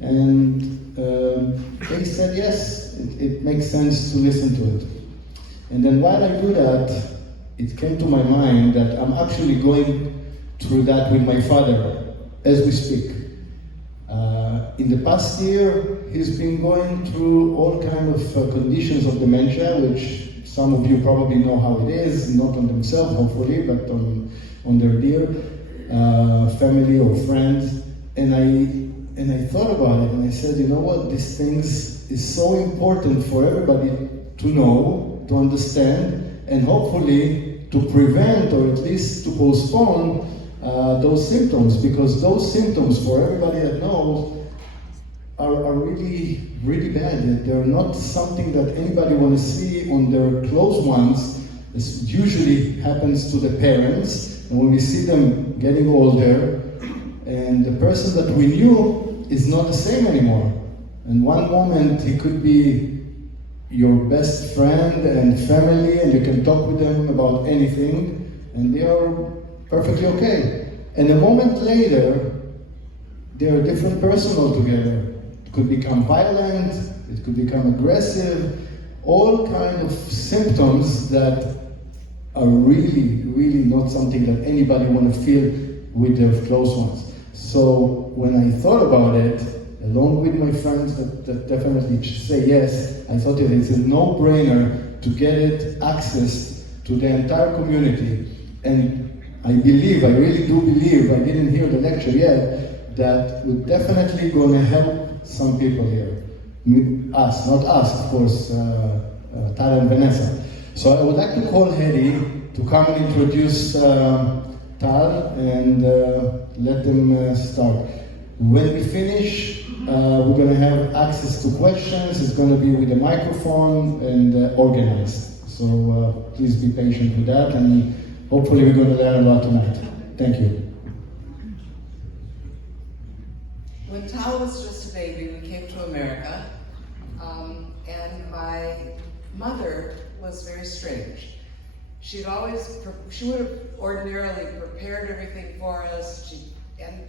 and they said yes, it makes sense to listen to it. And then while I do that, it came to my mind that I'm actually going through that with my father as we speak. In the past year, he's been going through all kind of conditions of dementia, which some of you probably know how it is, not on themselves, hopefully, but on their dear family or friends. And I thought about it, and I said, you know what, these things is so important for everybody to know, to understand, and hopefully to prevent or at least to postpone those symptoms, because those symptoms, for everybody that knows, are really, really bad. They're not something that anybody want to see on their close ones. This usually happens to the parents, and when we see them getting older, and the person that we knew is not the same anymore. And one moment he could be your best friend and family, and you can talk with them about anything, and they are perfectly okay. And a moment later, they are a different person altogether. It could become violent, it could become aggressive, all kind of symptoms that are really, really not something that anybody want to feel with their close ones. So when I thought about it, along with my friends that definitely say yes, I thought it is a no-brainer to get it access to the entire community. And I really do believe, I didn't hear the lecture yet, that we're definitely going to help some people here. Us, not us, of course, Tara and Vanessa. So I would like to call Hedy to come and introduce Tal and let them start. When we finish, we're going to have access to questions. It's going to be with a microphone and organized. So please be patient with that, and hopefully we're going to learn a lot tonight. Thank you. When Tal was just a baby, we came to America, and my mother was very strange. She would have ordinarily prepared everything for us, and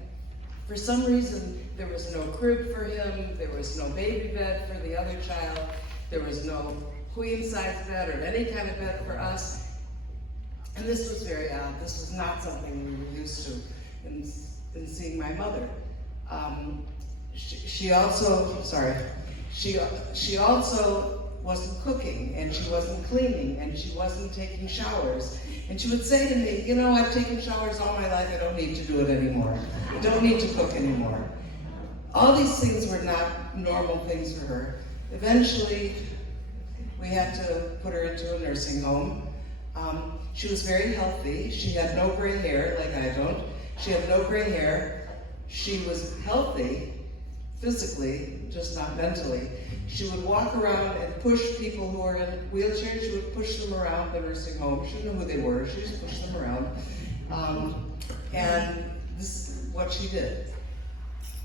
for some reason, there was no crib for him, there was no baby bed for the other child, there was no queen-size bed or any kind of bed for us. And this was very odd. This was not something we were used to in seeing my mother. She also wasn't cooking, and she wasn't cleaning, and she wasn't taking showers. And she would say to me, you know, I've taken showers all my life, I don't need to do it anymore. I don't need to cook anymore. All these things were not normal things for her. Eventually, we had to put her into a nursing home. She was very healthy. She had no gray hair, like I don't. She had no gray hair. She was healthy, physically, just not mentally. She would walk around and push people who were in wheelchairs. She would push them around the nursing home. She didn't know who they were. She just pushed them around. And this is what she did.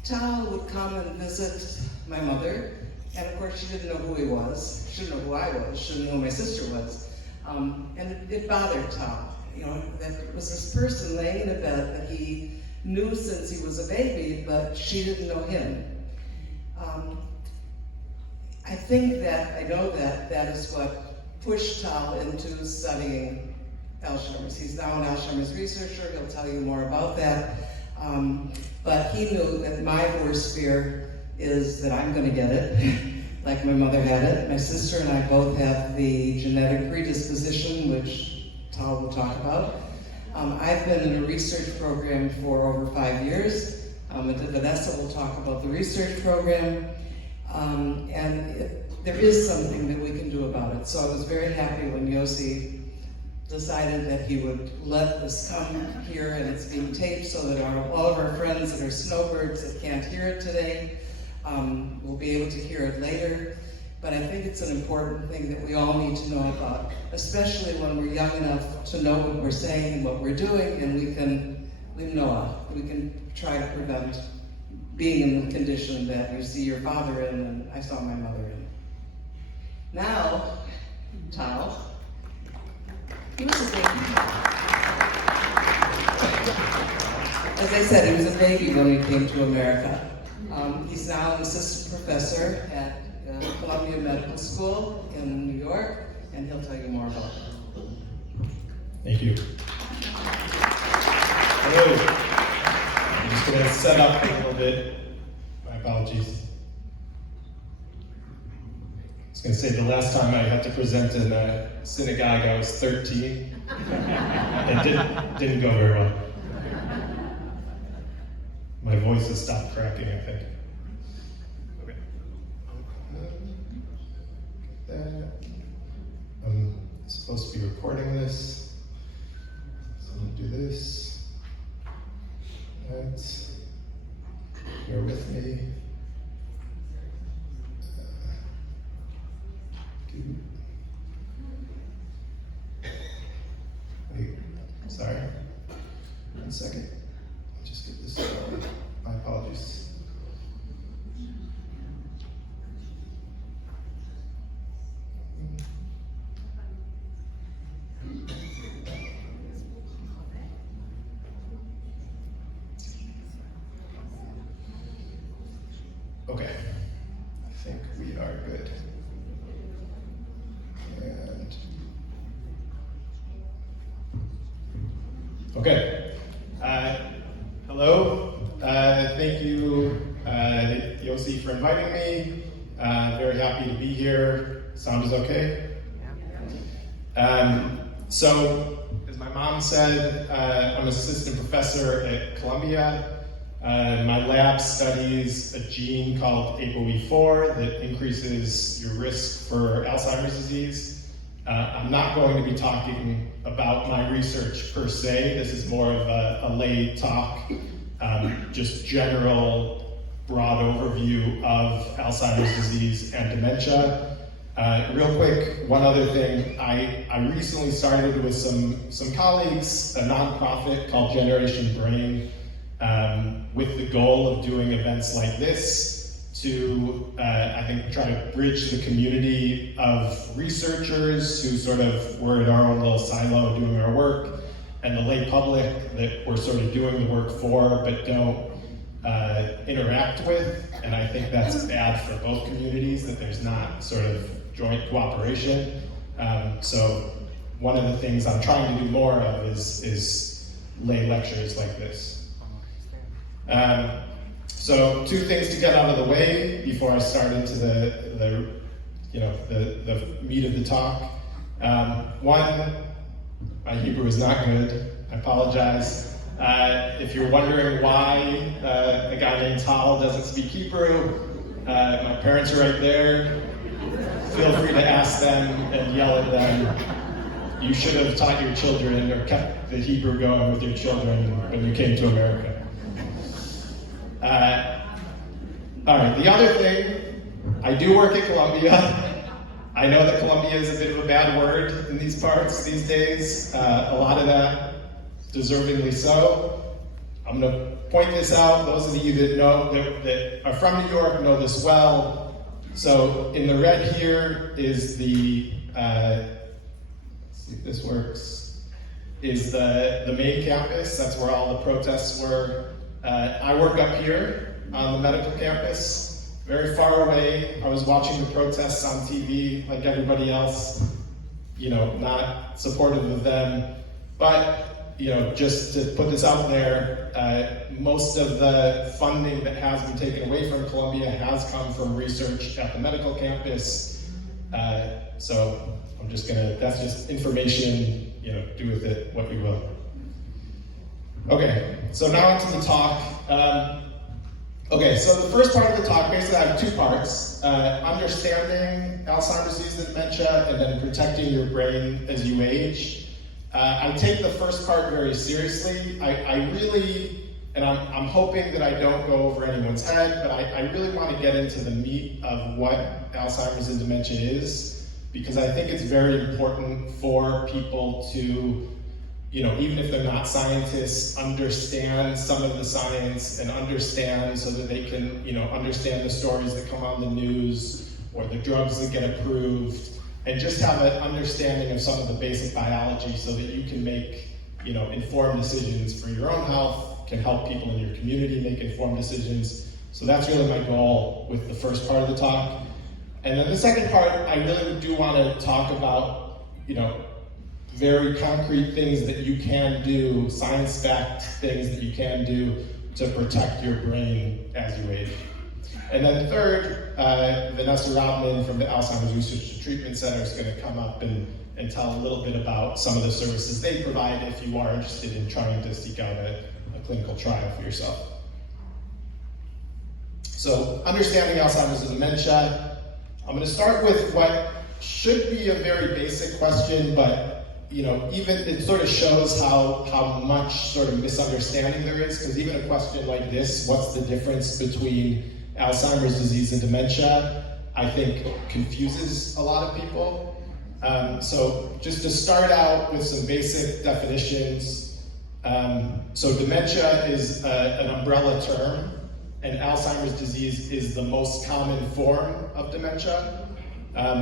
Tal would come and visit my mother, and of course she didn't know who he was. She didn't know who I was. She didn't know who my sister was. And it bothered Tal, you know, that it was this person laying in a bed that he knew since he was a baby, but she didn't know him. I know that is what pushed Tal into studying Alzheimer's. He's now an Alzheimer's researcher. He'll tell you more about that. But he knew that my worst fear is that I'm going to get it, like my mother had it. My sister and I both have the genetic predisposition, which Tal will talk about. I've been in a research program for over 5 years. Vanessa will talk about the research program. There is something that we can do about it. So I was very happy when Yossi decided that he would let this come here, and it's being taped so that all of our friends that are snowbirds that can't hear it today will be able to hear it later. But I think it's an important thing that we all need to know about, especially when we're young enough to know what we're saying and what we're doing, and we can try to prevent being in the condition that you see your father in and I saw my mother in. Now, Tal, he was a baby. As I said, he was a baby when we came to America. He's now an assistant professor at Columbia Medical School in New York, and he'll tell you more about it. Thank you. Hello. I'm just going to set up a little bit. My apologies. I was going to say the last time I had to present in a synagogue, I was 13. It didn't go very well. My voice has stopped cracking, I think. Okay. I'm supposed to be recording this. So I'm going to do this. Bear with me. Wait, sorry. 1 second. Just get this started. My apologies. Okay, I think we are good. And okay, hello. Thank you, Yossi, for inviting me. Very happy to be here. Sound is okay? So, as my mom said, I'm an assistant professor at Columbia. My lab studies a gene called ApoE4 that increases your risk for Alzheimer's disease. I'm not going to be talking about my research per se. This is more of a lay talk, just general, broad overview of Alzheimer's disease and dementia. Real quick, one other thing. I recently started with some colleagues, a nonprofit called Generation Brain, with the goal of doing events like this to, I think, try to bridge the community of researchers who sort of were in our own little silo doing our work, and the lay public that we're sort of doing the work for but don't interact with. And I think that's bad for both communities, that there's not sort of joint cooperation. So one of the things I'm trying to do more of is lay lectures like this. So 2 things to get out of the way before I start into the meat of the talk. One, my Hebrew is not good. I apologize. If you're wondering why a guy named Tal doesn't speak Hebrew, my parents are right there. Feel free to ask them and yell at them. You should have taught your children or kept the Hebrew going with your children when you came to America. All right, the other thing, I do work at Columbia. I know that Columbia is a bit of a bad word in these parts these days. A lot of that, deservingly so. I'm going to point this out. Those of you that know, that are from New York know this well. So in the red here is the, let's see if this works, is the main campus. That's where all the protests were. I work up here on the medical campus, very far away. I was watching the protests on TV like everybody else, not supportive of them. But, just to put this out there, most of the funding that has been taken away from Columbia has come from research at the medical campus. So I'm just that's just information, do with it what you will. Okay, so now onto the talk. Okay, so the first part of the talk, basically I have 2 parts. Understanding Alzheimer's disease and dementia, and then protecting your brain as you age. I take the first part very seriously. I really, and I'm hoping that I don't go over anyone's head, but I really want to get into the meat of what Alzheimer's and dementia is, because I think it's very important for people to, even if they're not scientists, understand some of the science and understand so that they can, understand the stories that come on the news or the drugs that get approved, and just have an understanding of some of the basic biology so that you can make, informed decisions for your own health, can help people in your community make informed decisions, So that's really my goal with the first part of the talk. And then the second part, I really do want to talk about, very concrete things that you can do, science-backed things that you can do to protect your brain as you age. And then third, Vanessa Rodman from the Alzheimer's Research and Treatment Center is going to come up and tell a little bit about some of the services they provide if you are interested in trying to seek out a clinical trial for yourself. So, understanding Alzheimer's and dementia. I'm going to start with what should be a very basic question, but even it sort of shows how much sort of misunderstanding there is, because even a question like this, what's the difference between Alzheimer's disease and dementia, I think confuses a lot of people. So just to start out with some basic definitions. So dementia is an umbrella term, and Alzheimer's disease is the most common form of dementia.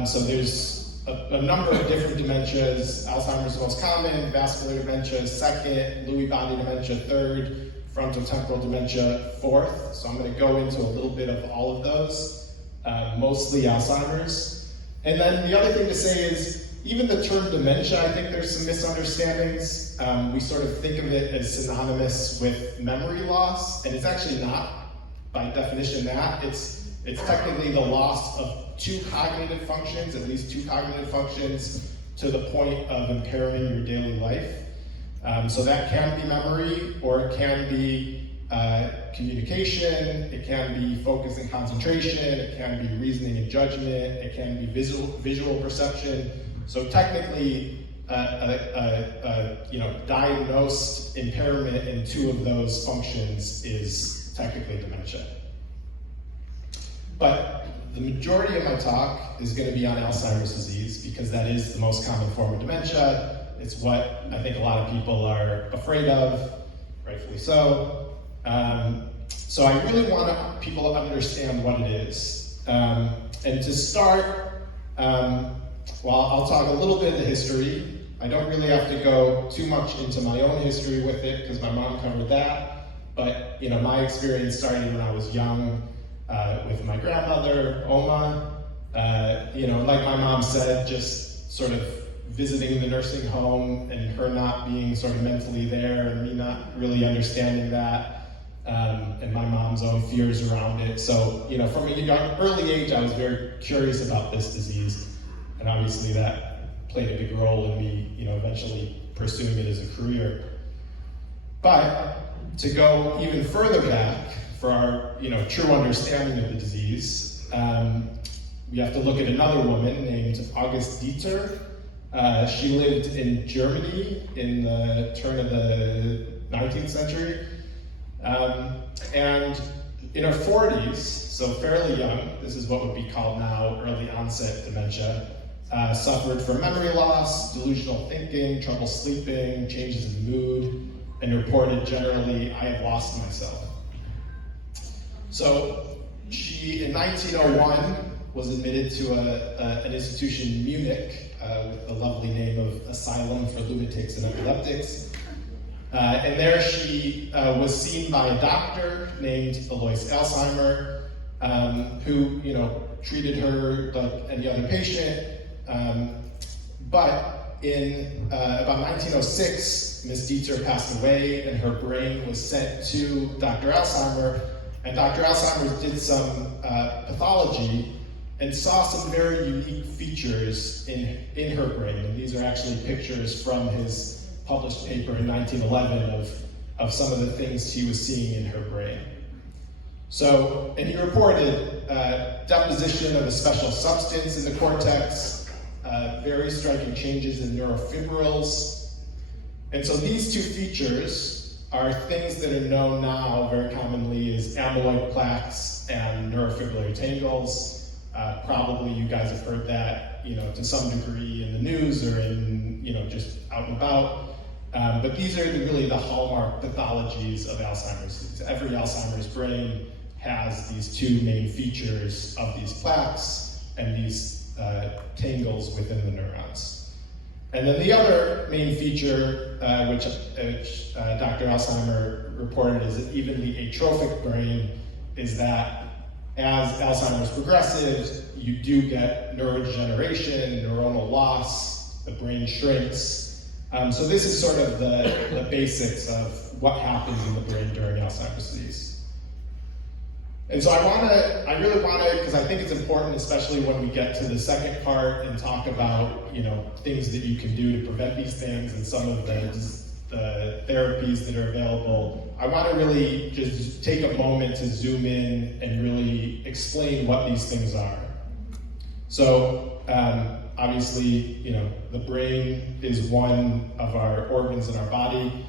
So there's a number of different dementias. Alzheimer's is most common, vascular dementia is second, Lewy body dementia third, frontotemporal dementia fourth. So I'm going to go into a little bit of all of those, mostly Alzheimer's. And then the other thing to say is, even the term dementia, I think there's some misunderstandings. We sort of think of it as synonymous with memory loss, and it's actually not, by definition, that. It's technically the loss of two cognitive functions, at least two cognitive functions, to the point of impairing your daily life. So that can be memory, or it can be communication, it can be focus and concentration, it can be reasoning and judgment, it can be visual perception. So technically, diagnosed impairment in two of those functions is technically dementia. But the majority of my talk is going to be on Alzheimer's disease, because that is the most common form of dementia. It's what I think a lot of people are afraid of, rightfully so. So I really want people to understand what it is. And to start, I'll talk a little bit of the history. I don't really have to go too much into my own history with it, because my mom covered that. But my experience started when I was young. With my grandmother, Oma, like my mom said, just sort of visiting the nursing home and her not being sort of mentally there and me not really understanding that, and my mom's own fears around it. So, from a early age, I was very curious about this disease, and obviously that played a big role in me, eventually pursuing it as a career. But to go even further back, for our true understanding of the disease, we have to look at another woman named August Dieter. She lived in Germany in the turn of the 19th century. And in her 40s, so fairly young, this is what would be called now early onset dementia, suffered from memory loss, delusional thinking, trouble sleeping, changes in mood, and reported generally, "I have lost myself." So she, in 1901, was admitted to an institution in Munich with the lovely name of Asylum for Lunatics and Epileptics. And there she was seen by a doctor named Alois Alzheimer, who treated her like any other patient. But in about 1906, Ms. Dieter passed away, and her brain was sent to Dr. Alzheimer. And Dr. Alzheimer did some pathology and saw some very unique features in her brain. And these are actually pictures from his published paper in 1911 of some of the things he was seeing in her brain. So, and he reported deposition of a special substance in the cortex, very striking changes in neurofibrils. And so these two features are things that are known now very commonly as amyloid plaques and neurofibrillary tangles. Probably you guys have heard that, to some degree in the news or in, just out and about. But these are really the hallmark pathologies of Alzheimer's disease. Every Alzheimer's brain has these two main features of these plaques and these tangles within the neurons. And then the other main feature, which Dr. Alzheimer reported, is an evenly atrophic brain, is that as Alzheimer's progresses, you do get neurodegeneration, neuronal loss, the brain shrinks. So this is sort of the basics of what happens in the brain during Alzheimer's disease. And so I really want to, because I think it's important, especially when we get to the second part and talk about, things that you can do to prevent these things and some of the therapies that are available. I want to really just take a moment to zoom in and really explain what these things are. So obviously, the brain is one of our organs in our body.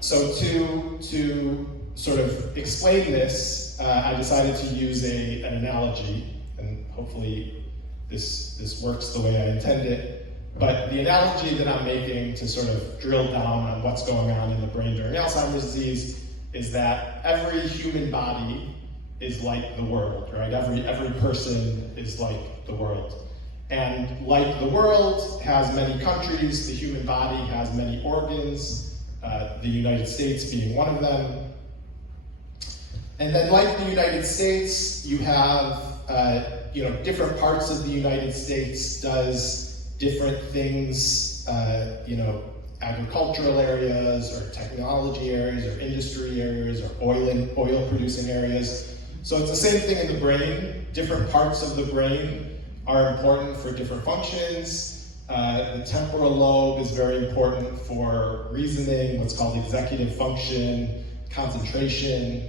So to sort of explain this, I decided to use an analogy, and hopefully this works the way I intend it. But the analogy that I'm making to sort of drill down on what's going on in the brain during Alzheimer's disease is that every human body is like the world, right? Every person is like the world. And like the world has many countries, the human body has many organs, the United States being one of them. And then like the United States, you have different parts of the United States does different things, agricultural areas or technology areas or industry areas or oil producing areas. So it's the same thing in the brain. Different parts of the brain are important for different functions. The temporal lobe is very important for reasoning, what's called executive function, concentration.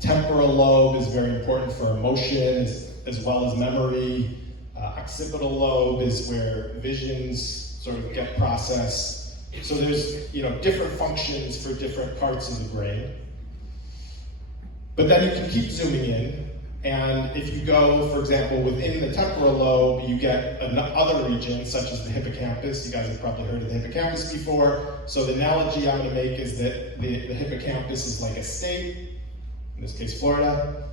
Temporal lobe is very important for emotion as well as memory. Occipital lobe is where visions sort of get processed. So there's different functions for different parts of the brain. But then you can keep zooming in, and if you go, for example, within the temporal lobe, you get other regions such as the hippocampus. You guys have probably heard of the hippocampus before. So the analogy I'm going to make is that the hippocampus is like a state, in this case Florida.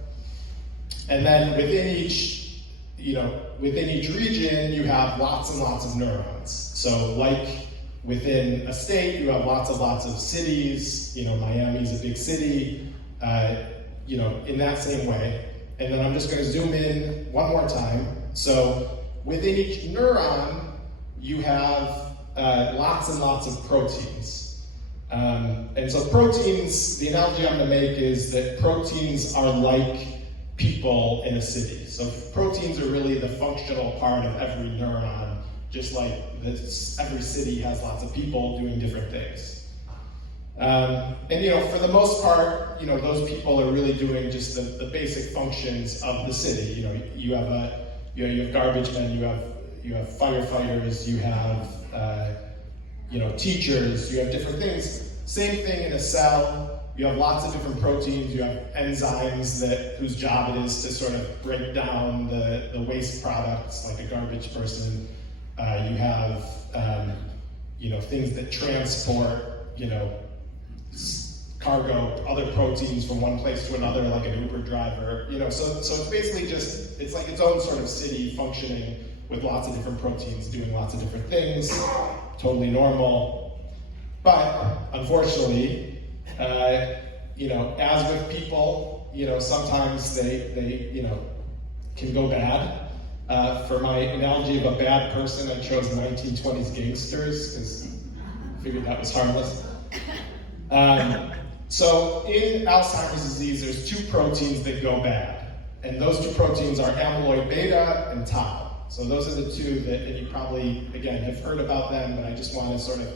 And then within each region, you have lots and lots of neurons. So like within a state, you have lots of cities. Miami's a big city, in that same way. And then I'm just going to zoom in one more time. So within each neuron, you have lots and lots of proteins. And so proteins, the analogy I'm going to make is that proteins are like people in a city. So proteins are really the functional part of every neuron, just like every city has lots of people doing different things. And for the most part, those people are really doing just the basic functions of the city. You have garbage men, you have firefighters, you have teachers, you have different things. Same thing in a cell. You have lots of different proteins. You have enzymes whose job it is to sort of break down the waste products, like a garbage person. You have things that transport cargo, other proteins from one place to another, like an Uber driver. So it's basically it's like its own sort of city functioning with lots of different proteins doing lots of different things. Totally normal. But unfortunately, as with people, sometimes they can go bad. For my analogy of a bad person, I chose 1920s gangsters because I figured that was harmless. So in Alzheimer's disease, there's two proteins that go bad. And those two proteins are amyloid beta and tau. So those are the two and you probably, again, have heard about them, but I just want to sort of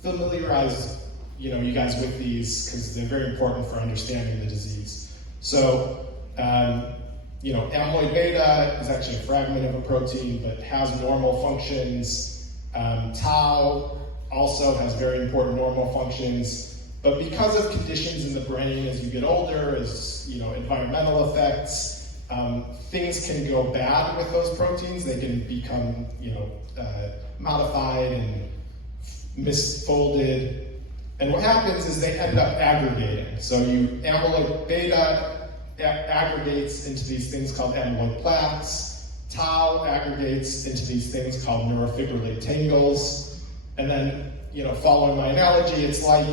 familiarize you guys with these because they're very important for understanding the disease. So, amyloid beta is actually a fragment of a protein, but has normal functions. Tau also has very important normal functions. But because of conditions in the brain as you get older, as environmental effects, things can go bad with those proteins. They can become modified and misfolded. And what happens is they end up aggregating. So amyloid beta aggregates into these things called amyloid plaques. Tau aggregates into these things called neurofibrillary tangles. And then, following my analogy, it's like,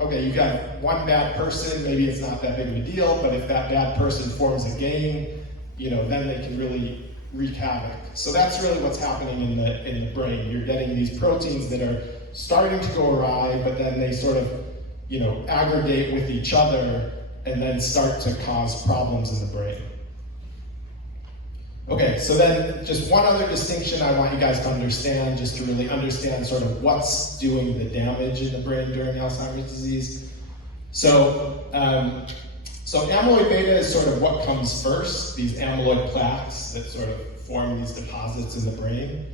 okay, you've got one bad person, maybe it's not that big of a deal, but if that bad person forms a gang, then they can really wreak havoc. So that's really what's happening in the brain. You're getting these proteins that are starting to go awry, but then they sort of, aggregate with each other and then start to cause problems in the brain. Okay, so then just one other distinction I want you guys to understand, just to really understand sort of what's doing the damage in the brain during Alzheimer's disease. So amyloid beta is sort of what comes first, these amyloid plaques that sort of form these deposits in the brain.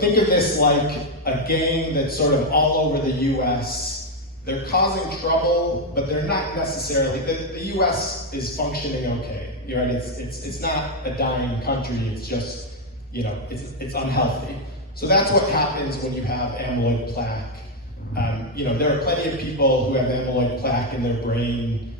Think of this like a gang that's sort of all over the US. They're causing trouble, but they're not necessarily, the US is functioning okay. Right? It's not a dying country, it's just, it's unhealthy. So that's what happens when you have amyloid plaque. There are plenty of people who have amyloid plaque in their brain,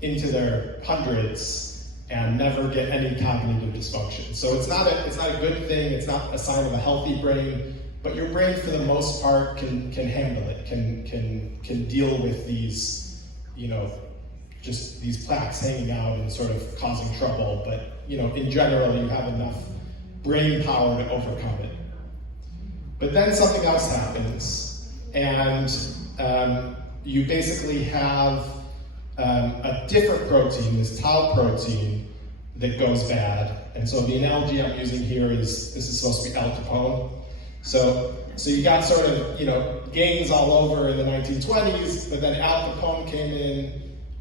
into their hundreds and never get any cognitive dysfunction. So it's not a good thing, it's not a sign of a healthy brain, but your brain for the most part can handle it, can deal with these, just these plaques hanging out and sort of causing trouble, but in general you have enough brain power to overcome it. But then something else happens, and you basically have a different protein, this tau protein, that goes bad. And so the analogy I'm using here is, this is supposed to be Al Capone. So you got sort of, gangs all over in the 1920s, but then Al Capone came in,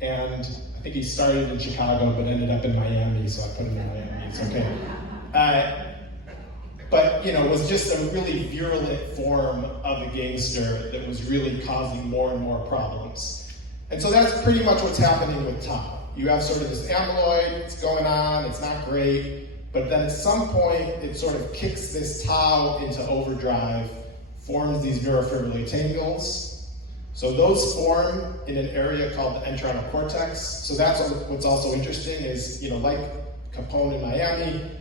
and I think he started in Chicago, but ended up in Miami, so I put him in Miami, it's okay. But was just a really virulent form of a gangster that was really causing more and more problems. And so that's pretty much what's happening with tau. You have sort of this amyloid, it's going on, it's not great, but then at some point it sort of kicks this tau into overdrive, forms these neurofibrillary tangles. So those form in an area called the entorhinal cortex. So that's what's also interesting is, like Capone in Miami,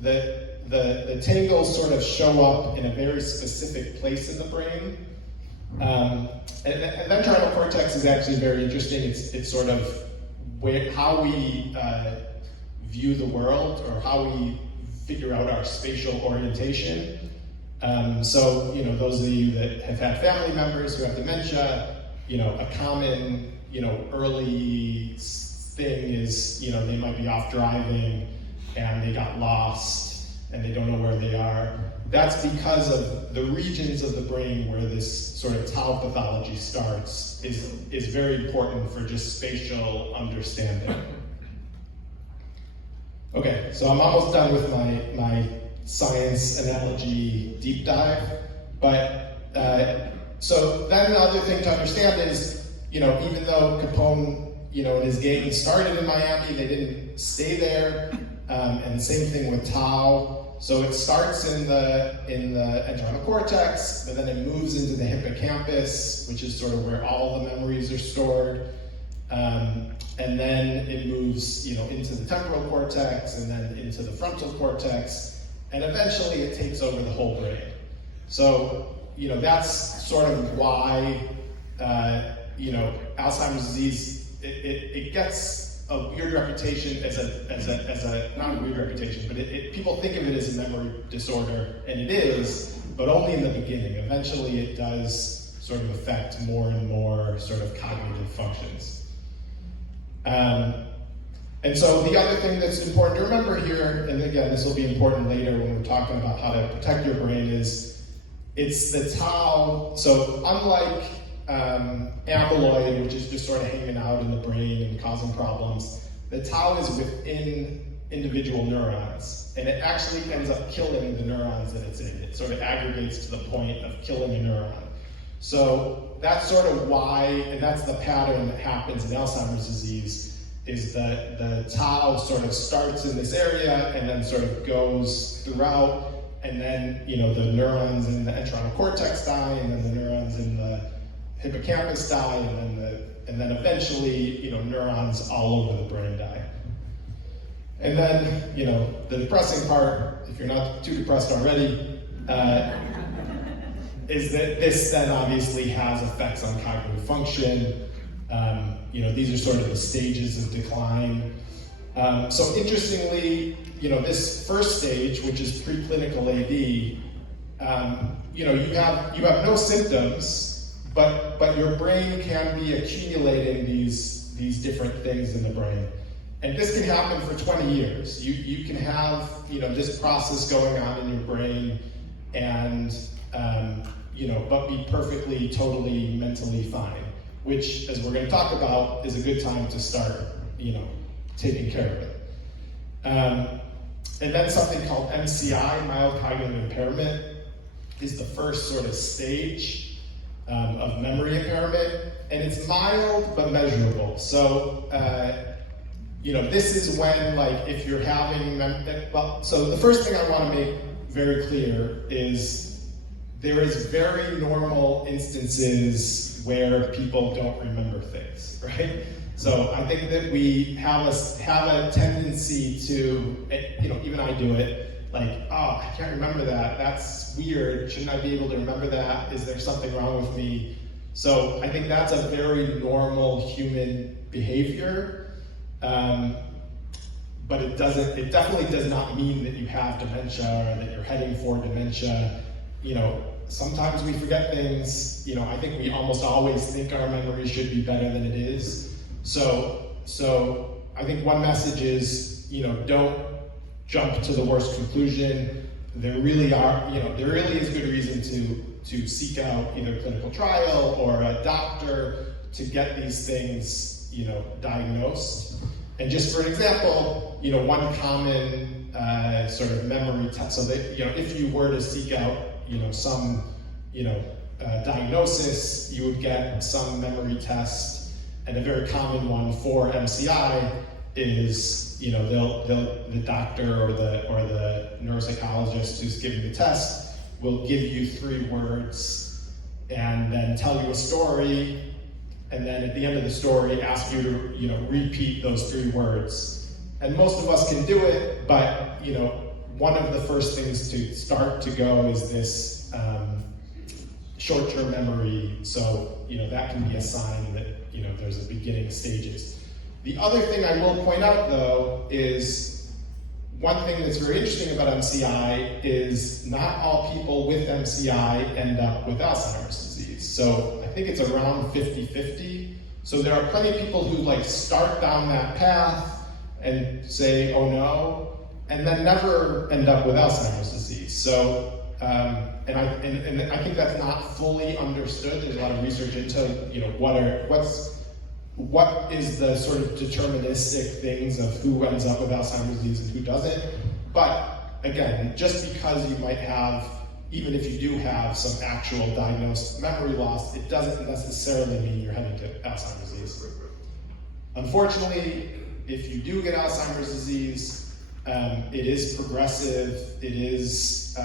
the tangles sort of show up in a very specific place in the brain. And the entorhinal cortex is actually very interesting. It's sort of how we view the world, or how we figure out our spatial orientation. Those of you that have had family members who have dementia, a common, early thing is, they might be off driving and they got lost and they don't know where they are. That's because of the regions of the brain where this sort of tau pathology starts is very important for just spatial understanding. Okay, so I'm almost done with my science analogy deep dive, but so then the other thing to understand is, even though Capone, and his gang started in Miami, they didn't stay there, and same thing with tau. So it starts in the entorhinal cortex, but then it moves into the hippocampus, which is sort of where all the memories are stored. And then it moves, into the temporal cortex, and then into the frontal cortex, and eventually it takes over the whole brain. So, that's sort of why, Alzheimer's disease, it gets a weird reputation as a not a weird reputation, but people think of it as a memory disorder, and it is, but only in the beginning. Eventually it does sort of affect more and more sort of cognitive functions. And so the other thing that's important to remember here, and again, this will be important later when we're talking about how to protect your brain, is it's the tau. So unlike amyloid, which is just sort of hanging out in the brain and causing problems, the tau is within individual neurons, and it actually ends up killing the neurons that it's in. It sort of aggregates to the point of killing a neuron. So that's sort of why, and that's the pattern that happens in Alzheimer's disease, is that the tau sort of starts in this area and then sort of goes throughout, and then the neurons in the entorhinal cortex die, and then the neurons in the hippocampus die, and then eventually neurons all over the brain die. And then the depressing part, if you're not too depressed already, is that this then obviously has effects on cognitive function. These are sort of the stages of decline. So interestingly, this first stage, which is preclinical AD, you have no symptoms, but your brain can be accumulating these different things in the brain. And this can happen for 20 years. You can have this process going on in your brain and but be perfectly, totally mentally fine, which, as we're going to talk about, is a good time to start taking care of it. And then something called MCI, mild cognitive impairment, is the first sort of stage of memory impairment, and it's mild but measurable. So this is when, like, if you're having, so the first thing I want to make very clear is there is very normal instances where people don't remember things, right? So I think that we have a tendency to, even I do it, like, oh, I can't remember that, that's weird, shouldn't I be able to remember that? Is there something wrong with me? So I think that's a very normal human behavior. But it definitely does not mean that you have dementia or that you're heading for dementia. Sometimes we forget things. I think we almost always think our memory should be better than it is. So I think one message is, don't jump to the worst conclusion. There really is good reason to seek out either clinical trial or a doctor to get these things, diagnosed. And just for an example, one common sort of memory test, so that, if you were to seek out, some, diagnosis, you would get some memory test, and a very common one for MCI is, the doctor or the neuropsychologist who's giving the test will give you 3 words and then tell you a story, and then at the end of the story ask you to repeat those 3 words. And most of us can do it, but one of the first things to start to go is this short-term memory. So that can be a sign that there's a beginning stages. The other thing I will point out, though, is one thing that's very interesting about MCI is not all people with MCI end up with Alzheimer's disease. So I think it's around 50-50. So there are plenty of people who start down that path and say, oh no, and then never end up with Alzheimer's disease. So, and I think that's not fully understood. There's a lot of research into, what is the sort of deterministic things of who ends up with Alzheimer's disease and who doesn't. But again, just because you might have, even if you do have some actual diagnosed memory loss, it doesn't necessarily mean you're heading to Alzheimer's disease. Unfortunately, if you do get Alzheimer's disease, it is progressive. It is,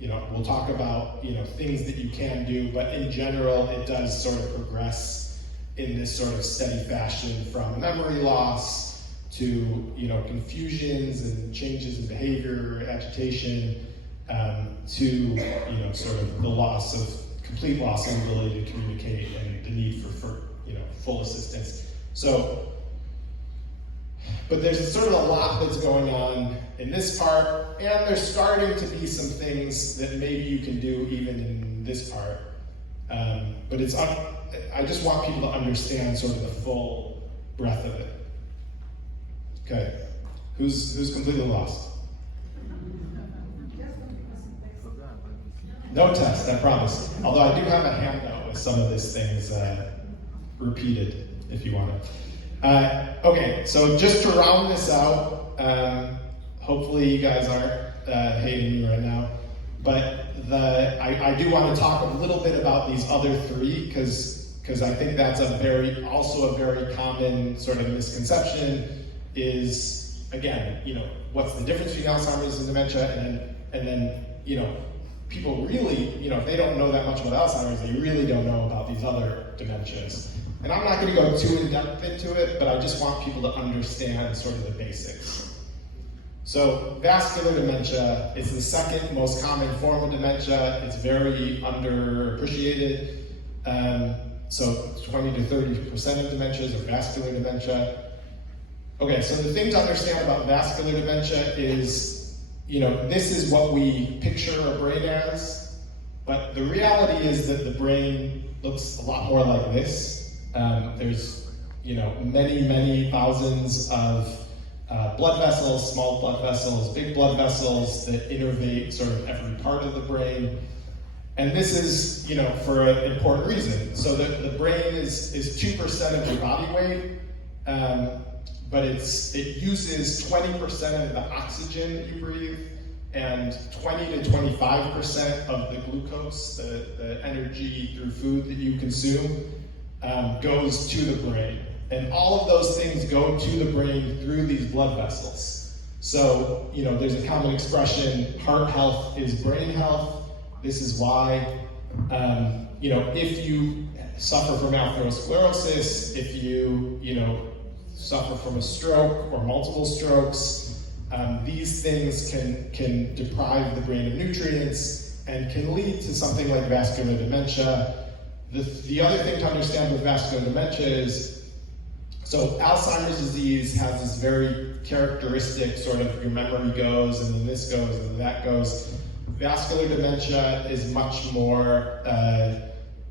we'll talk about, things that you can do, but in general, it does sort of progress in this sort of steady fashion from memory loss to, confusions and changes in behavior, agitation, to, sort of the complete loss of ability to communicate and the need for full assistance. So, but there's sort of a lot that's going on in this part, and there's starting to be some things that maybe you can do even in this part. But I just want people to understand sort of the full breadth of it. Okay, who's completely lost? No test, I promise. Although I do have a handout with some of these things repeated, if you want it. Okay, so just to round this out, hopefully you guys aren't hating me right now, but I do want to talk a little bit about these other 3, because I think that's also a very common sort of misconception is, again, what's the difference between Alzheimer's and dementia, and then people really, if they don't know that much about Alzheimer's, they really don't know about these other dementias. And I'm not going to go too in depth into it, but I just want people to understand sort of the basics. So vascular dementia is the second most common form of dementia. It's very underappreciated. So 20 to 30% of dementias are vascular dementia. Okay, so the thing to understand about vascular dementia is, this is what we picture a brain as, but the reality is that the brain looks a lot more like this. There's, many, many thousands of blood vessels, small blood vessels, big blood vessels that innervate sort of every part of the brain. And this is, for an important reason. So the brain is 2% of your body weight, but it uses 20% of the oxygen that you breathe and 20 to 25% of the glucose, the energy through food that you consume, goes to the brain. And all of those things go to the brain through these blood vessels. So, there's a common expression, heart health is brain health. This is why, if you suffer from atherosclerosis, if you, suffer from a stroke or multiple strokes, these things can deprive the brain of nutrients and can lead to something like vascular dementia. The other thing to understand with vascular dementia is, so Alzheimer's disease has this very characteristic sort of your memory goes and then this goes and then that goes. Vascular dementia is much more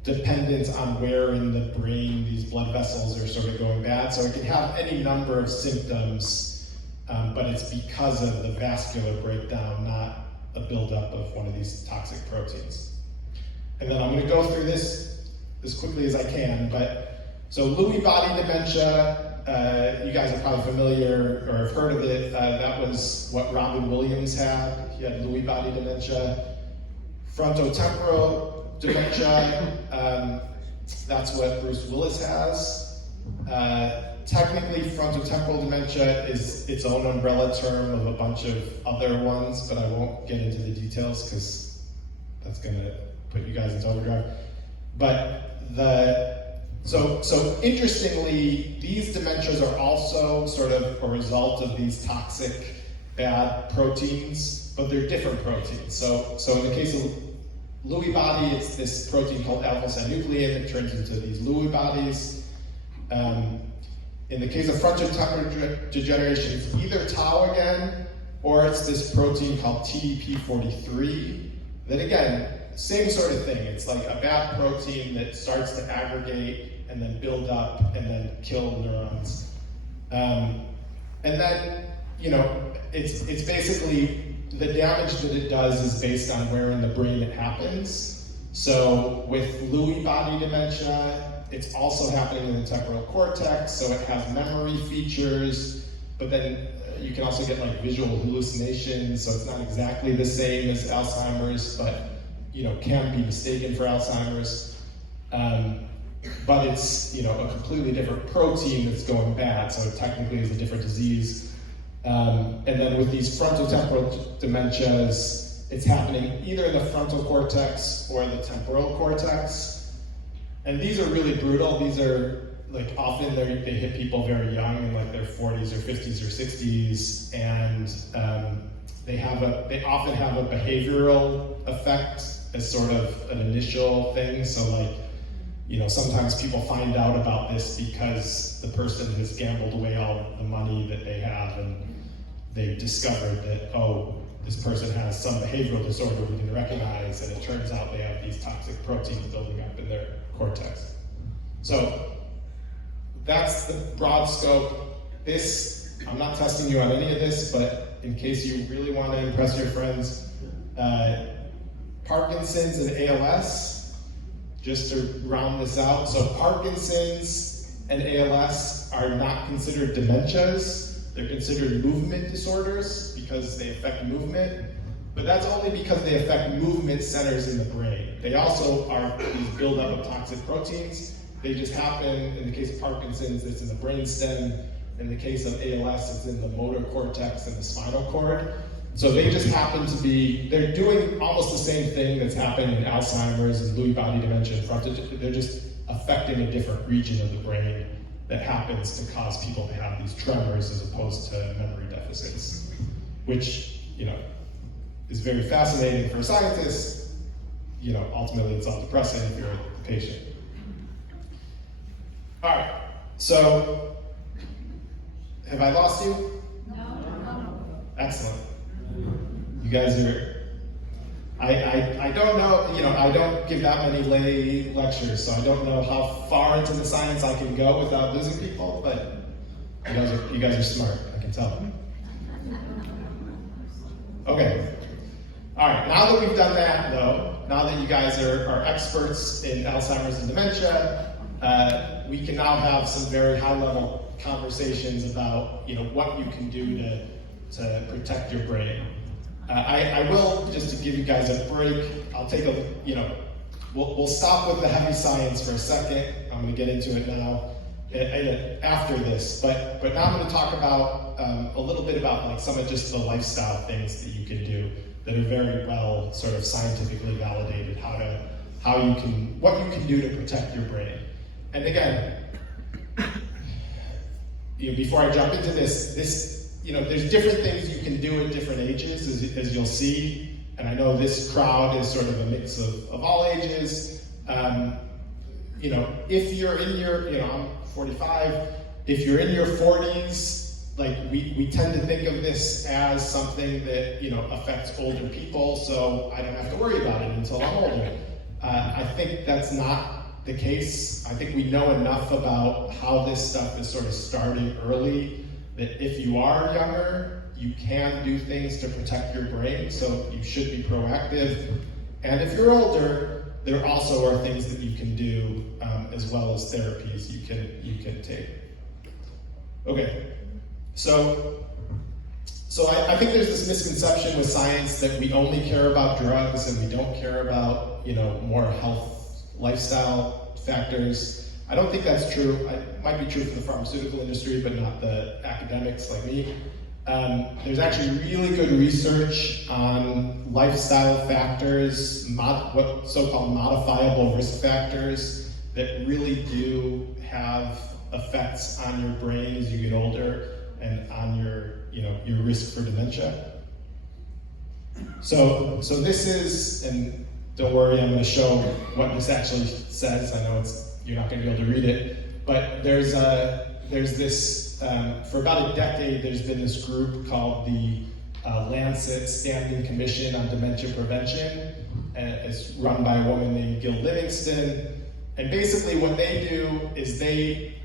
dependent on where in the brain these blood vessels are sort of going bad. So it can have any number of symptoms, but it's because of the vascular breakdown, not a buildup of one of these toxic proteins. And then I'm going to go through this as quickly as I can, so Lewy body dementia, you guys are probably familiar or have heard of it. That was what Robin Williams had. He had Lewy body dementia. Frontotemporal dementia, that's what Bruce Willis has. Technically, frontotemporal dementia is its own umbrella term of a bunch of other ones, but I won't get into the details because that's going to put you guys into overdrive. But so interestingly, these dementias are also sort of a result of these toxic bad proteins, but they're different proteins. So in the case of Lewy body, it's this protein called alpha-synuclein that turns into these Lewy bodies. In the case of frontotemporal degeneration, it's either tau again, or it's this protein called TDP43 that, again, same sort of thing. It's like a bad protein that starts to aggregate and then build up and then kill neurons. And then, it's basically the damage that it does is based on where in the brain it happens. So with Lewy body dementia, it's also happening in the temporal cortex, so it has memory features, but then you can also get like visual hallucinations, so it's not exactly the same as Alzheimer's, but can be mistaken for Alzheimer's. But it's a completely different protein that's going bad, so it technically is a different disease. And then with these frontotemporal dementias, it's happening either in the frontal cortex or the temporal cortex. And these are really brutal. These are like often they hit people very young, in like their 40s or 50s or 60s, and they often have a behavioral effect as sort of an initial thing. So like, sometimes people find out about this because the person has gambled away all the money that they have, and they've discovered that, this person has some behavioral disorder we didn't recognize, and it turns out they have these toxic proteins building up in their cortex. So that's the broad scope. I'm not testing you on any of this, but in case you really want to impress your friends, Parkinson's and ALS, just to round this out. So Parkinson's and ALS are not considered dementias. They're considered movement disorders because they affect movement, but that's only because they affect movement centers in the brain. They also are these buildup of toxic proteins. They just happen, in the case of Parkinson's, it's in the brainstem. In the case of ALS, it's in the motor cortex and the spinal cord. So they just happen to be, they're doing almost the same thing that's happening in Alzheimer's and Lewy body dementia and frontotemporal. They're just affecting a different region of the brain that happens to cause people to have these tremors as opposed to memory deficits. which, is very fascinating for a scientist. Ultimately it's all depressing if you're the patient. All right, so have I lost you? No. Excellent. You guys are, I don't know, I don't give that many lay lectures, so I don't know how far into the science I can go without losing people, but you guys are smart, I can tell. Okay. All right, now that we've done that though, now that you guys are experts in Alzheimer's and dementia, we can now have some very high-level conversations about what you can do to protect your brain. I will, just to give you guys a break, I'll take we'll stop with the heavy science for a second. I'm going to get into it now after this, but now I'm going to talk about a little bit about some of just the lifestyle things that you can do that are very well sort of scientifically validated, what you can do to protect your brain. And again, before I jump into this, there's different things you can do at different ages, as you'll see. And I know this crowd is sort of a mix of all ages. If you're in your, I'm 45, if you're in your 40s, we tend to think of this as something that, affects older people, so I don't have to worry about it until I'm older. I think that's not the case. I think we know enough about how this stuff is sort of starting early that if you are younger, you can do things to protect your brain, so you should be proactive. And if you're older, there also are things that you can do as well as therapies you can take. Okay, so I think there's this misconception with science that we only care about drugs and we don't care about more health lifestyle factors. I don't think that's true. It might be true for the pharmaceutical industry, but not the academics like me. There's actually really good research on lifestyle factors, what so-called modifiable risk factors that really do have effects on your brain as you get older and on your risk for dementia. So this is, and don't worry, I'm going to show what this actually says. I know you're not going to be able to read it, but there's this, for about a decade, there's been this group called the Lancet Standing Commission on Dementia Prevention. It's run by a woman named Gil Livingston. And basically what they do is they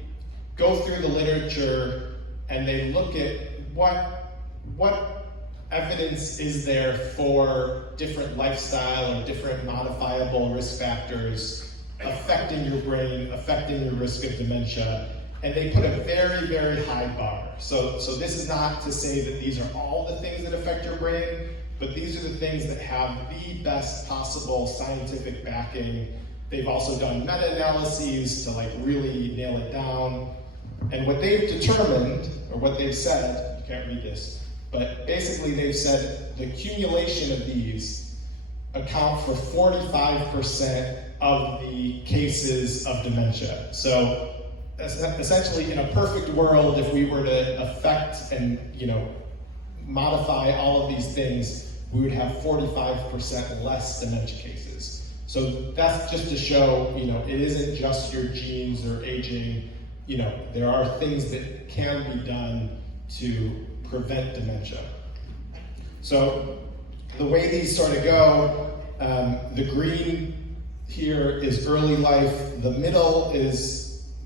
go through the literature and they look at what evidence is there for different lifestyle or different modifiable risk factors affecting your brain, affecting your risk of dementia. And they put a very, very high bar. So this is not to say that these are all the things that affect your brain, but these are the things that have the best possible scientific backing. They've also done meta-analyses to really nail it down. And what they've determined, or what they've said, you can't read this, but basically they've said the accumulation of these account for 45% of the cases of dementia. So essentially, in a perfect world, if we were to affect and modify all of these things, we would have 45% less dementia cases. So that's just to show, it isn't just your genes or aging. There are things that can be done to prevent dementia. So the way these sort of go, the green here is early life, the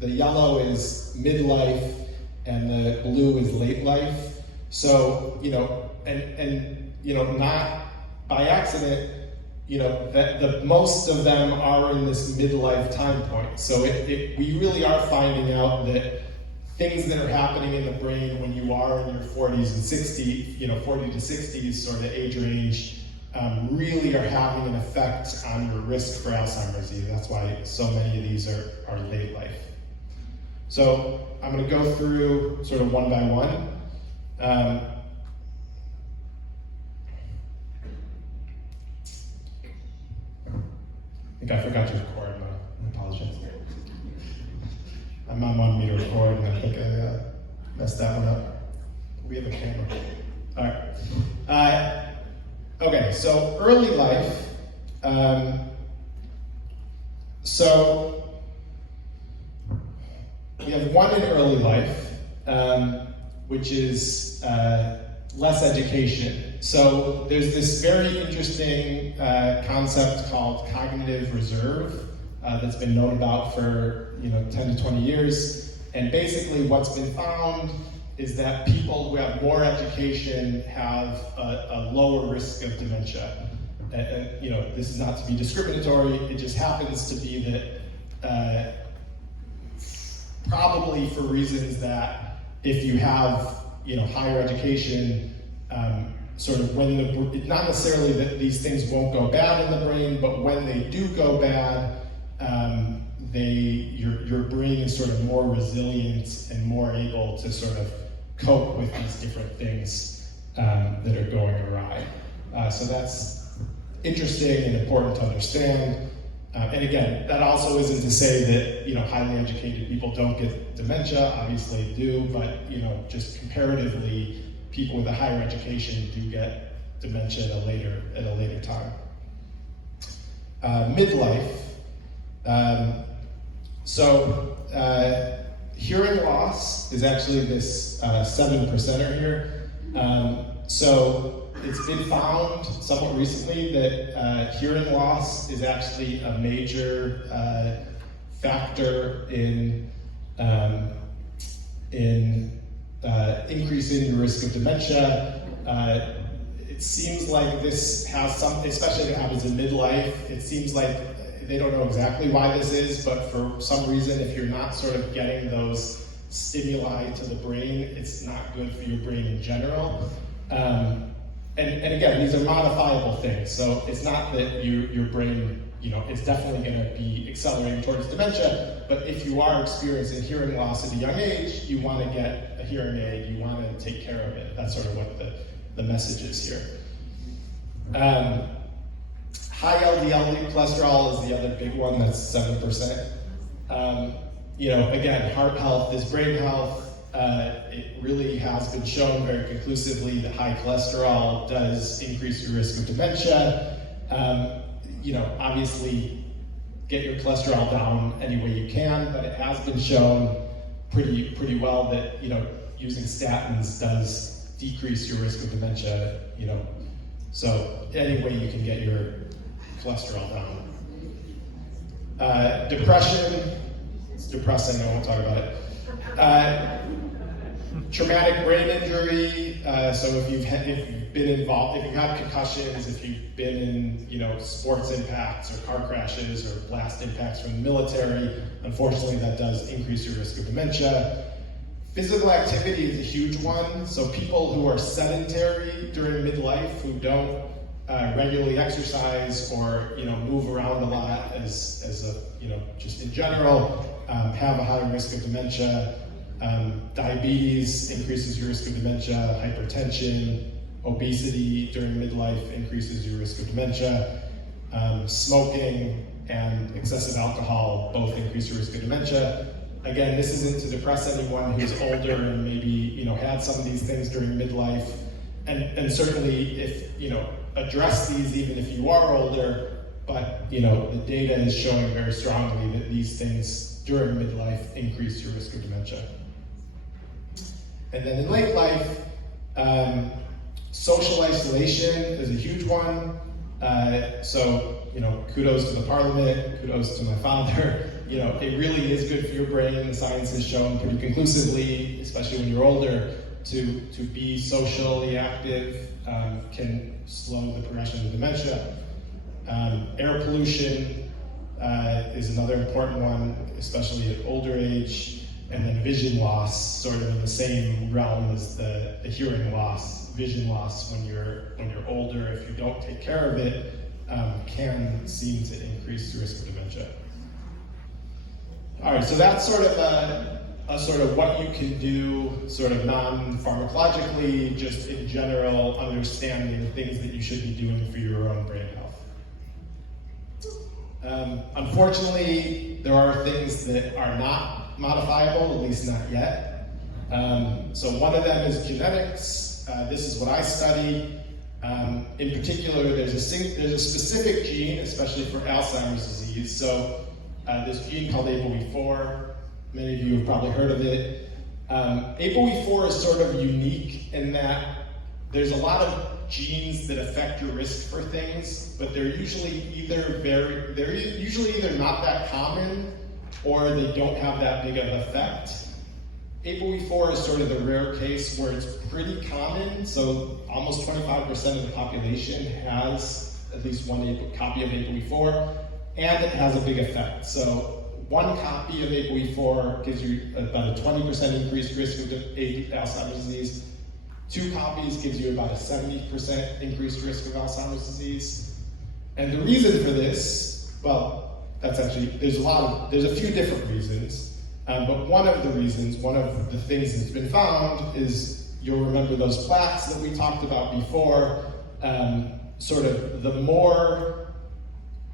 yellow is midlife, and the blue is late life. So, not by accident, that the most of them are in this midlife time point. So we really are finding out that things that are happening in the brain when you are in your 40s and 60s, 40 to 60s sort of age range, really are having an effect on your risk for Alzheimer's disease. That's why so many of these are late life. So I'm going to go through sort of one by one. I think I forgot to record. I apologize. My mom wanted me to record, and I think I messed that one up. We have a camera. All right. Okay, so early life. So we have one in early life, which is less education. So there's this very interesting concept called cognitive reserve that's been known about for 10 to 20 years. And basically what's been found is that people who have more education have a lower risk of dementia. And this is not to be discriminatory, it just happens to be that probably for reasons that if you have higher education, sort of not necessarily that these things won't go bad in the brain, but when they do go bad, your brain is sort of more resilient and more able to sort of cope with these different things that are going awry. So that's interesting and important to understand. And again, that also isn't to say that highly educated people don't get dementia. Obviously they do, but just comparatively, people with a higher education do get dementia at a later time. Midlife. Hearing loss is actually this 7%er here. So it's been found somewhat recently that hearing loss is actually a major factor in increasing the risk of dementia. It seems like this has especially if it happens in midlife, it seems like they don't know exactly why this is, but for some reason, if you're not sort of getting those stimuli to the brain, it's not good for your brain in general. And again, these are modifiable things, so it's not that your brain, is definitely going to be accelerating towards dementia, but if you are experiencing hearing loss at a young age, you want to get a hearing aid, you want to take care of it. That's sort of what the message is here. High LDL cholesterol is the other big one, that's 7%. Again, heart health is brain health. It really has been shown very conclusively that high cholesterol does increase your risk of dementia. Obviously, get your cholesterol down any way you can, but it has been shown pretty well that using statins does decrease your risk of dementia. So any way you can get your cholesterol down. Depression. It's depressing. I won't talk about it. Traumatic brain injury. So if you've been involved, if you've had concussions, if you've been in sports impacts or car crashes or blast impacts from the military, unfortunately that does increase your risk of dementia. Physical activity is a huge one. So people who are sedentary during midlife, who don't regularly exercise or move around a lot as just in general, have a higher risk of dementia. Diabetes increases your risk of dementia. Hypertension, obesity during midlife increases your risk of dementia. Smoking and excessive alcohol both increase your risk of dementia. Again, this isn't to depress anyone who's older and maybe had some of these things during midlife. And certainly if address these even if you are older, but the data is showing very strongly that these things during midlife increase your risk of dementia. And then in late life, social isolation is a huge one. So kudos to the parliament, kudos to my father. It really is good for your brain. The science has shown pretty conclusively, especially when you're older, to be socially active can slow the progression of dementia. Air pollution is another important one, especially at older age. And then vision loss, sort of in the same realm as the hearing loss. Vision loss when you're older, if you don't take care of it, can seem to increase the risk of dementia. All right, so that's sort of a sort of what you can do, sort of non-pharmacologically, just in general, understanding things that you should be doing for your own brain health. Unfortunately, there are things that are not modifiable, at least not yet. So one of them is genetics. This is what I study. In particular, there's a specific gene, especially for Alzheimer's disease. So this gene called ApoE4, many of you have probably heard of it. ApoE4 is sort of unique in that there's a lot of genes that affect your risk for things, but they're usually either not that common or they don't have that big of an effect. ApoE4 is sort of the rare case where it's pretty common, so almost 25% of the population has at least one copy of ApoE4, and it has a big effect. So one copy of ApoE4 gives you about a 20% increased risk of Alzheimer's disease. 2 copies gives you about a 70% increased risk of Alzheimer's disease. And the reason for this, well, that's actually, there's a few different reasons. But one of the things that's been found is, you'll remember those plaques that we talked about before, sort of the more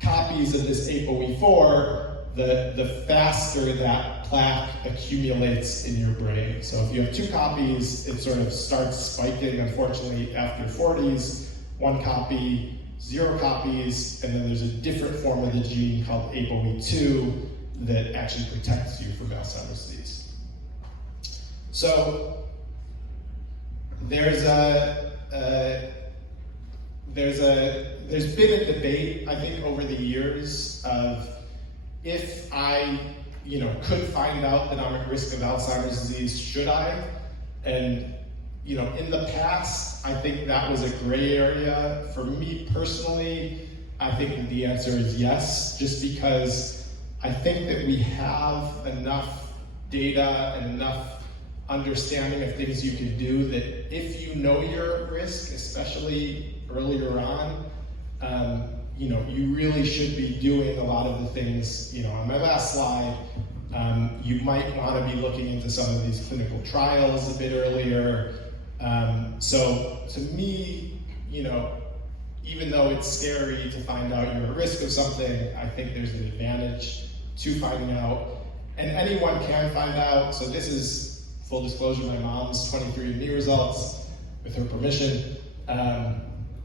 copies of this ApoE4, the faster that plaque accumulates in your brain. So if you have 2 copies, it sort of starts spiking, unfortunately, after 40s, 1 copy, 0 copies, and then there's a different form of the gene called ApoE2 that actually protects you from Alzheimer's disease. So there's been a debate, I think, over the years of if I, could find out that I'm at risk of Alzheimer's disease, should I? And, in the past, I think that was a gray area. For me personally, I think that the answer is yes, just because I think that we have enough data and enough understanding of things you can do that if you know you're at risk, especially earlier on, you really should be doing a lot of the things, on my last slide. You might want to be looking into some of these clinical trials a bit earlier. So to me, even though it's scary to find out you're at risk of something, I think there's an advantage to finding out, and anyone can find out. So this is, full disclosure, my mom's 23andMe results, with her permission.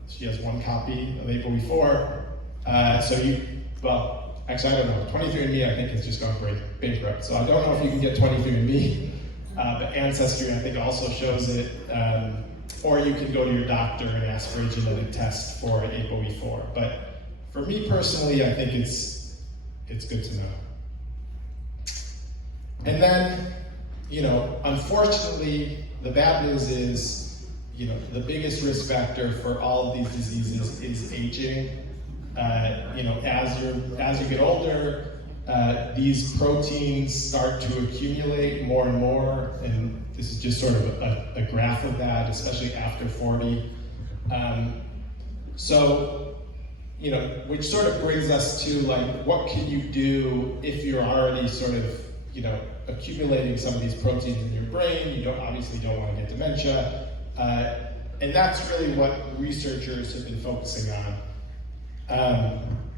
She has 1 copy of ApoE4. Actually, I don't know. 23andMe, I think, has just gone bankrupt. So I don't know if you can get 23andMe, but Ancestry, I think, also shows it. Or you can go to your doctor and ask for a genetic test for ApoE4. But for me personally, I think it's good to know. And then, unfortunately, the bad news is, the biggest risk factor for all of these diseases is aging. As you get older, these proteins start to accumulate more and more, and this is just sort of a graph of that, especially after 40. Which sort of brings us to what can you do if you're already sort of, accumulating some of these proteins in your brain. You obviously don't want to get dementia. And that's really what researchers have been focusing on.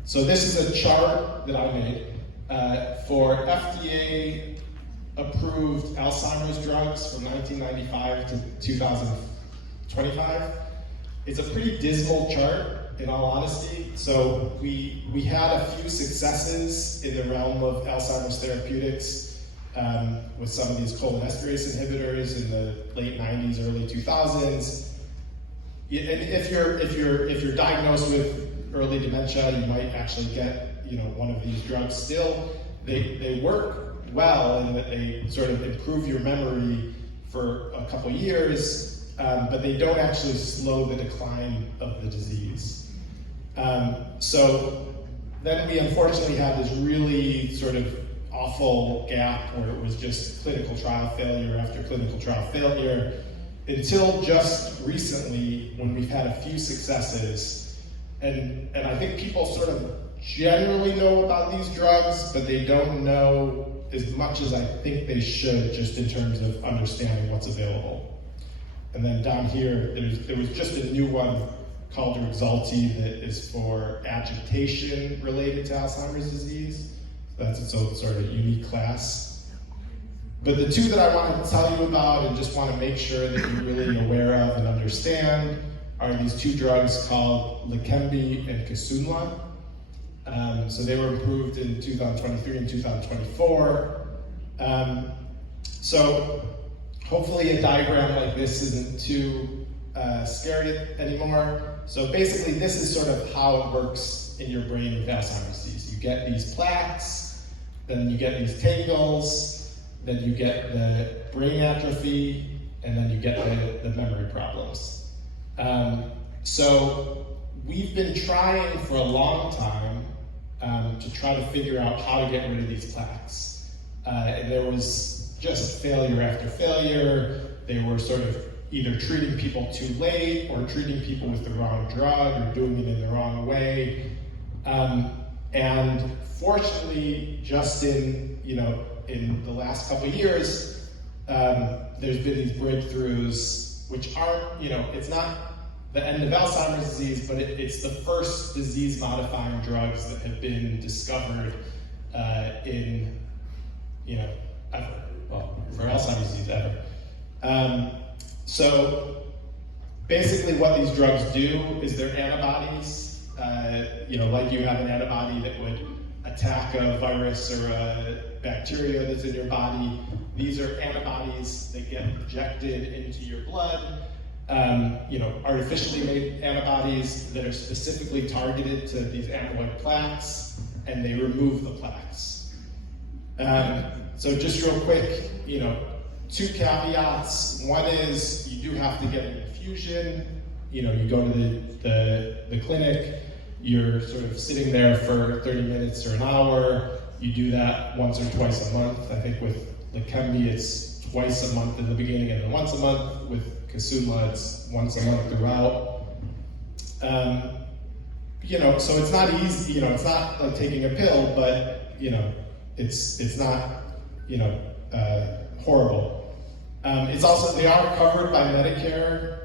So this is a chart that I made for FDA approved Alzheimer's drugs from 1995 to 2025. It's a pretty dismal chart, in all honesty. So we had a few successes in the realm of Alzheimer's therapeutics with some of these cholinesterase inhibitors in the late 90s, early 2000s. And if you're diagnosed with early dementia, you might actually get one of these drugs still. They work well in that they sort of improve your memory for a couple years, but they don't actually slow the decline of the disease. So then we unfortunately had this really sort of awful gap where it was just clinical trial failure after clinical trial failure, until just recently when we've had a few successes. And I think people sort of generally know about these drugs, but they don't know as much as I think they should, just in terms of understanding what's available. And then down here, there was just a new one called Rexulti that is for agitation related to Alzheimer's disease. So that's its own sort of unique class. But the two that I want to tell you about and just want to make sure that you're really aware of and understand are these two drugs called Leqembi and Kisunla. So they were approved in 2023 and 2024. So hopefully a diagram like this isn't too scary anymore. So basically this is sort of how it works in your brain with Alzheimer's disease. You get these plaques, then you get these tangles, then you get the brain atrophy, and then you get the memory problems. So we've been trying for a long time to try to figure out how to get rid of these plaques. And there was just failure after failure. They were sort of either treating people too late or treating people with the wrong drug or doing it in the wrong way. And fortunately, just in the last couple of years, there's been these breakthroughs, which aren't, it's not the end of Alzheimer's disease, but it's the first disease-modifying drugs that have been discovered in, ever. Well, for Alzheimer's disease ever. So basically what these drugs do is they're antibodies, like you have an antibody that would attack a virus or a bacteria that's in your body. These are antibodies that get injected into your blood. Artificially made antibodies that are specifically targeted to these amyloid plaques, and they remove the plaques. So just real quick, two caveats. One is you do have to get an infusion. You go to the clinic, you're sort of sitting there for 30 minutes or an hour. You do that once or twice a month. I think with Leqembi, it's twice a month in the beginning and then once a month. With Kisunla, it's once a month throughout. So it's not easy, it's not like taking a pill, but, it's not, horrible. It's also, they are covered by Medicare.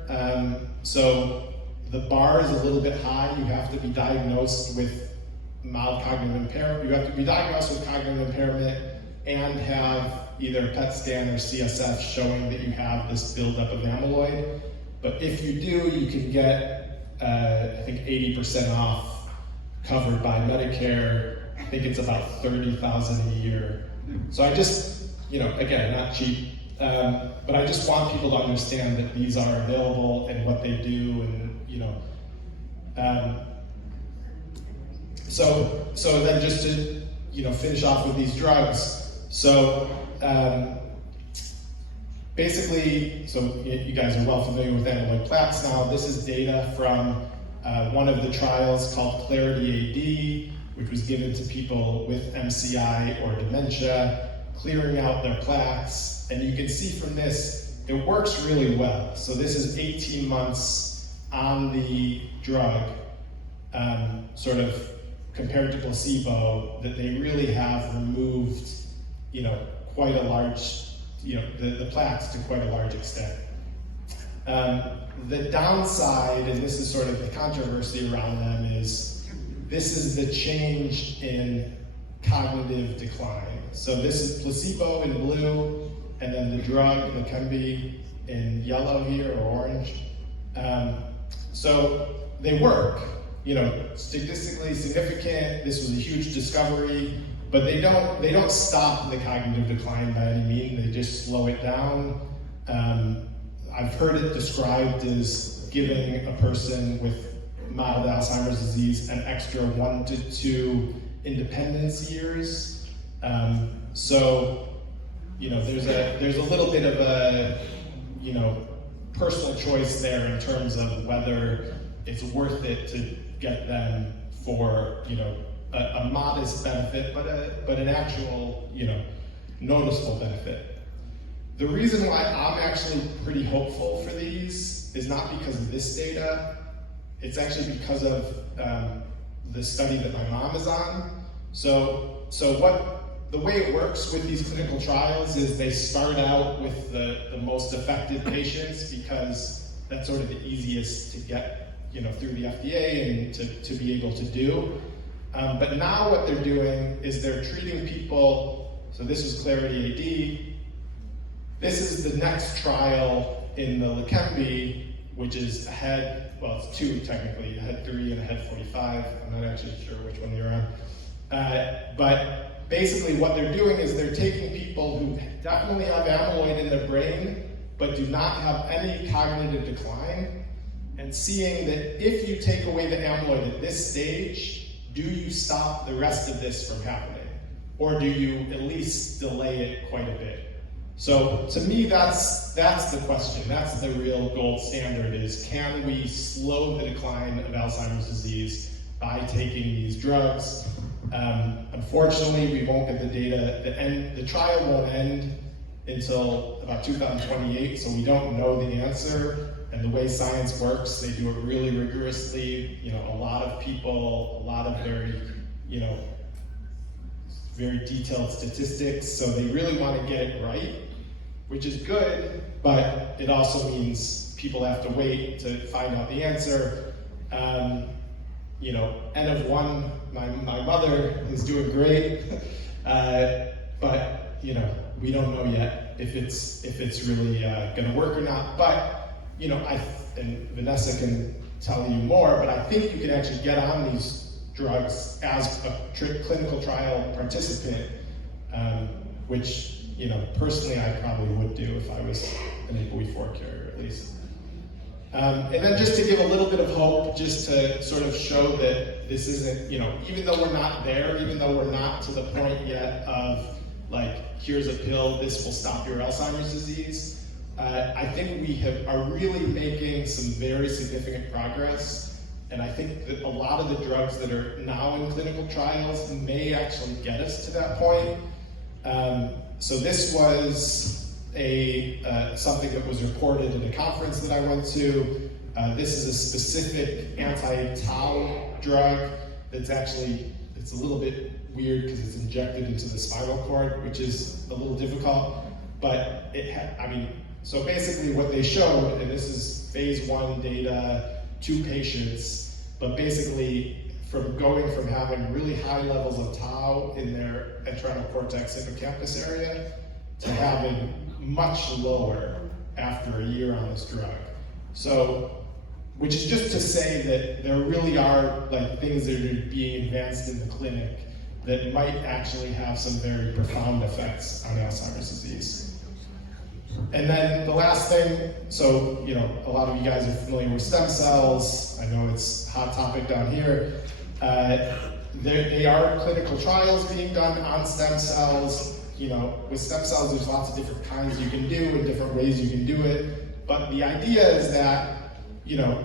So the bar is a little bit high. You have to be diagnosed with mild cognitive impairment. You have to be diagnosed with cognitive impairment and have either a PET scan or CSF showing that you have this buildup of amyloid. But if you do, you can get, I think 80% off covered by Medicare. I think it's about $30,000 a year. So I just, again, not cheap, but I just want people to understand that these are available and what they do, and so then just to finish off with these drugs. So basically, so you guys are well familiar with amyloid plaques now. This is data from one of the trials called Clarity AD, which was given to people with MCI or dementia, clearing out their plaques. And you can see from this, it works really well. So this is 18 months on the drug, sort of compared to placebo, that they really have removed, quite a large, the plaques to quite a large extent. The downside, and this is sort of the controversy around them, is this is the change in cognitive decline. So this is placebo in blue, and then the drug, Leqembi, in yellow here, or orange. So they work, statistically significant. This was a huge discovery, but they don't stop the cognitive decline by any means. They just slow it down. I've heard it described as giving a person with mild Alzheimer's disease an extra 1 to 2 independence years. So, there's a little bit of a, personal choice there in terms of whether it's worth it to get them for, a modest benefit, but an actual, noticeable benefit. The reason why I'm actually pretty hopeful for these is not because of this data. It's actually because of the study that my mom is on. So the way it works with these clinical trials is they start out with the most affected patients, because that's sort of the easiest to get through the FDA and to be able to do. But now what they're doing is they're treating people, so this is Clarity This is the next trial in the Leqembi, which is AHEAD, well, it's two technically, AHEAD 3 and AHEAD 45. I'm not actually sure which one you're on. But basically what they're doing is they're taking people who definitely have amyloid in their brain, but do not have any cognitive decline, and seeing that if you take away the amyloid at this stage, do you stop the rest of this from happening? Or do you at least delay it quite a bit? So to me, that's the question. That's the real gold standard, is can we slow the decline of Alzheimer's disease by taking these drugs? Unfortunately, we won't get the data. The trial won't end until about 2028, so we don't know the answer. And the way science works, they do it really rigorously. You know, a lot of people, a lot of very, you know, very detailed statistics. So they really want to get it right, which is good, but it also means people have to wait to find out the answer. You know, N of 1, my mother is doing great, but you know, we don't know yet if it's really going to work or not. But you know, and Vanessa can tell you more, but I think you can actually get on these drugs as a clinical trial participant, which, you know, personally I probably would do if I was an APOE4 carrier at least. And then just to give a little bit of hope, just to sort of show that this isn't, you know, even though we're not there, even though we're not to the point yet of like, here's a pill, this will stop your Alzheimer's disease, I think we are really making some very significant progress. And I think that a lot of the drugs that are now in clinical trials may actually get us to that point. So this was something that was reported at a conference that I went to. This is a specific anti-tau drug that's actually, it's a little bit weird because it's injected into the spinal cord, which is a little difficult, but it had, I mean, so basically what they showed, and this is phase 1 data, 2 patients, but basically from going from having really high levels of tau in their entorhinal cortex hippocampus area to having much lower after a year on this drug. So, which is just to say that there really are like things that are being advanced in the clinic that might actually have some very profound effects on Alzheimer's disease. And then the last thing, so, you know, a lot of you guys are familiar with stem cells. I know it's a hot topic down here. They are clinical trials being done on stem cells. You know, with stem cells, there's lots of different kinds you can do and different ways you can do it. But the idea is that, you know,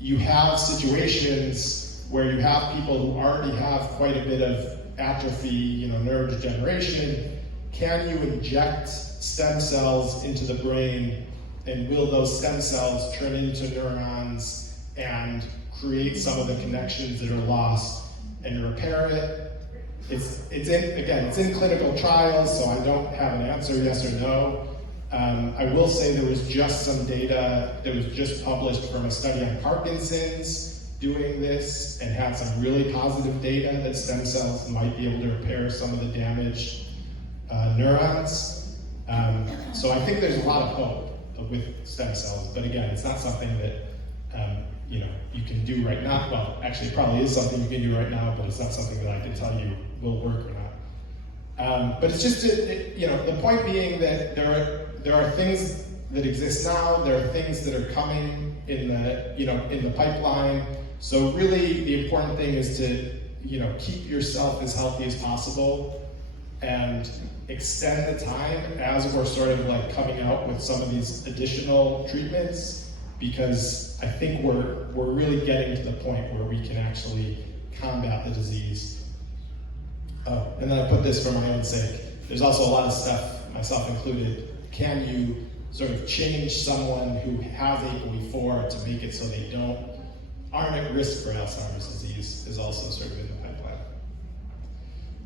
you have situations where you have people who already have quite a bit of atrophy, you know, neurodegeneration. Can you inject stem cells into the brain, and will those stem cells turn into neurons and create some of the connections that are lost and repair it? It's in clinical trials, so I don't have an answer, yes or no. I will say there was just some data that was just published from a study on Parkinson's doing this and had some really positive data that stem cells might be able to repair some of the damaged neurons. So I think there's a lot of hope with stem cells, but again, it's not something that you know, you can do right now. Well, actually, it probably is something you can do right now, but it's not something that I can tell you will work or not. But it's just, you know, the point being that there are things that exist now. There are things that are coming in the pipeline. So really, the important thing is to, you know, keep yourself as healthy as possible and extend the time as we're sort of like coming out with some of these additional treatments, because I think we're really getting to the point where we can actually combat the disease. Oh, and then I put this for my own sake. There's also a lot of stuff, myself included. Can you sort of change someone who has APOE4 to make it so they aren't at risk for Alzheimer's disease, is also sort of in the pipeline.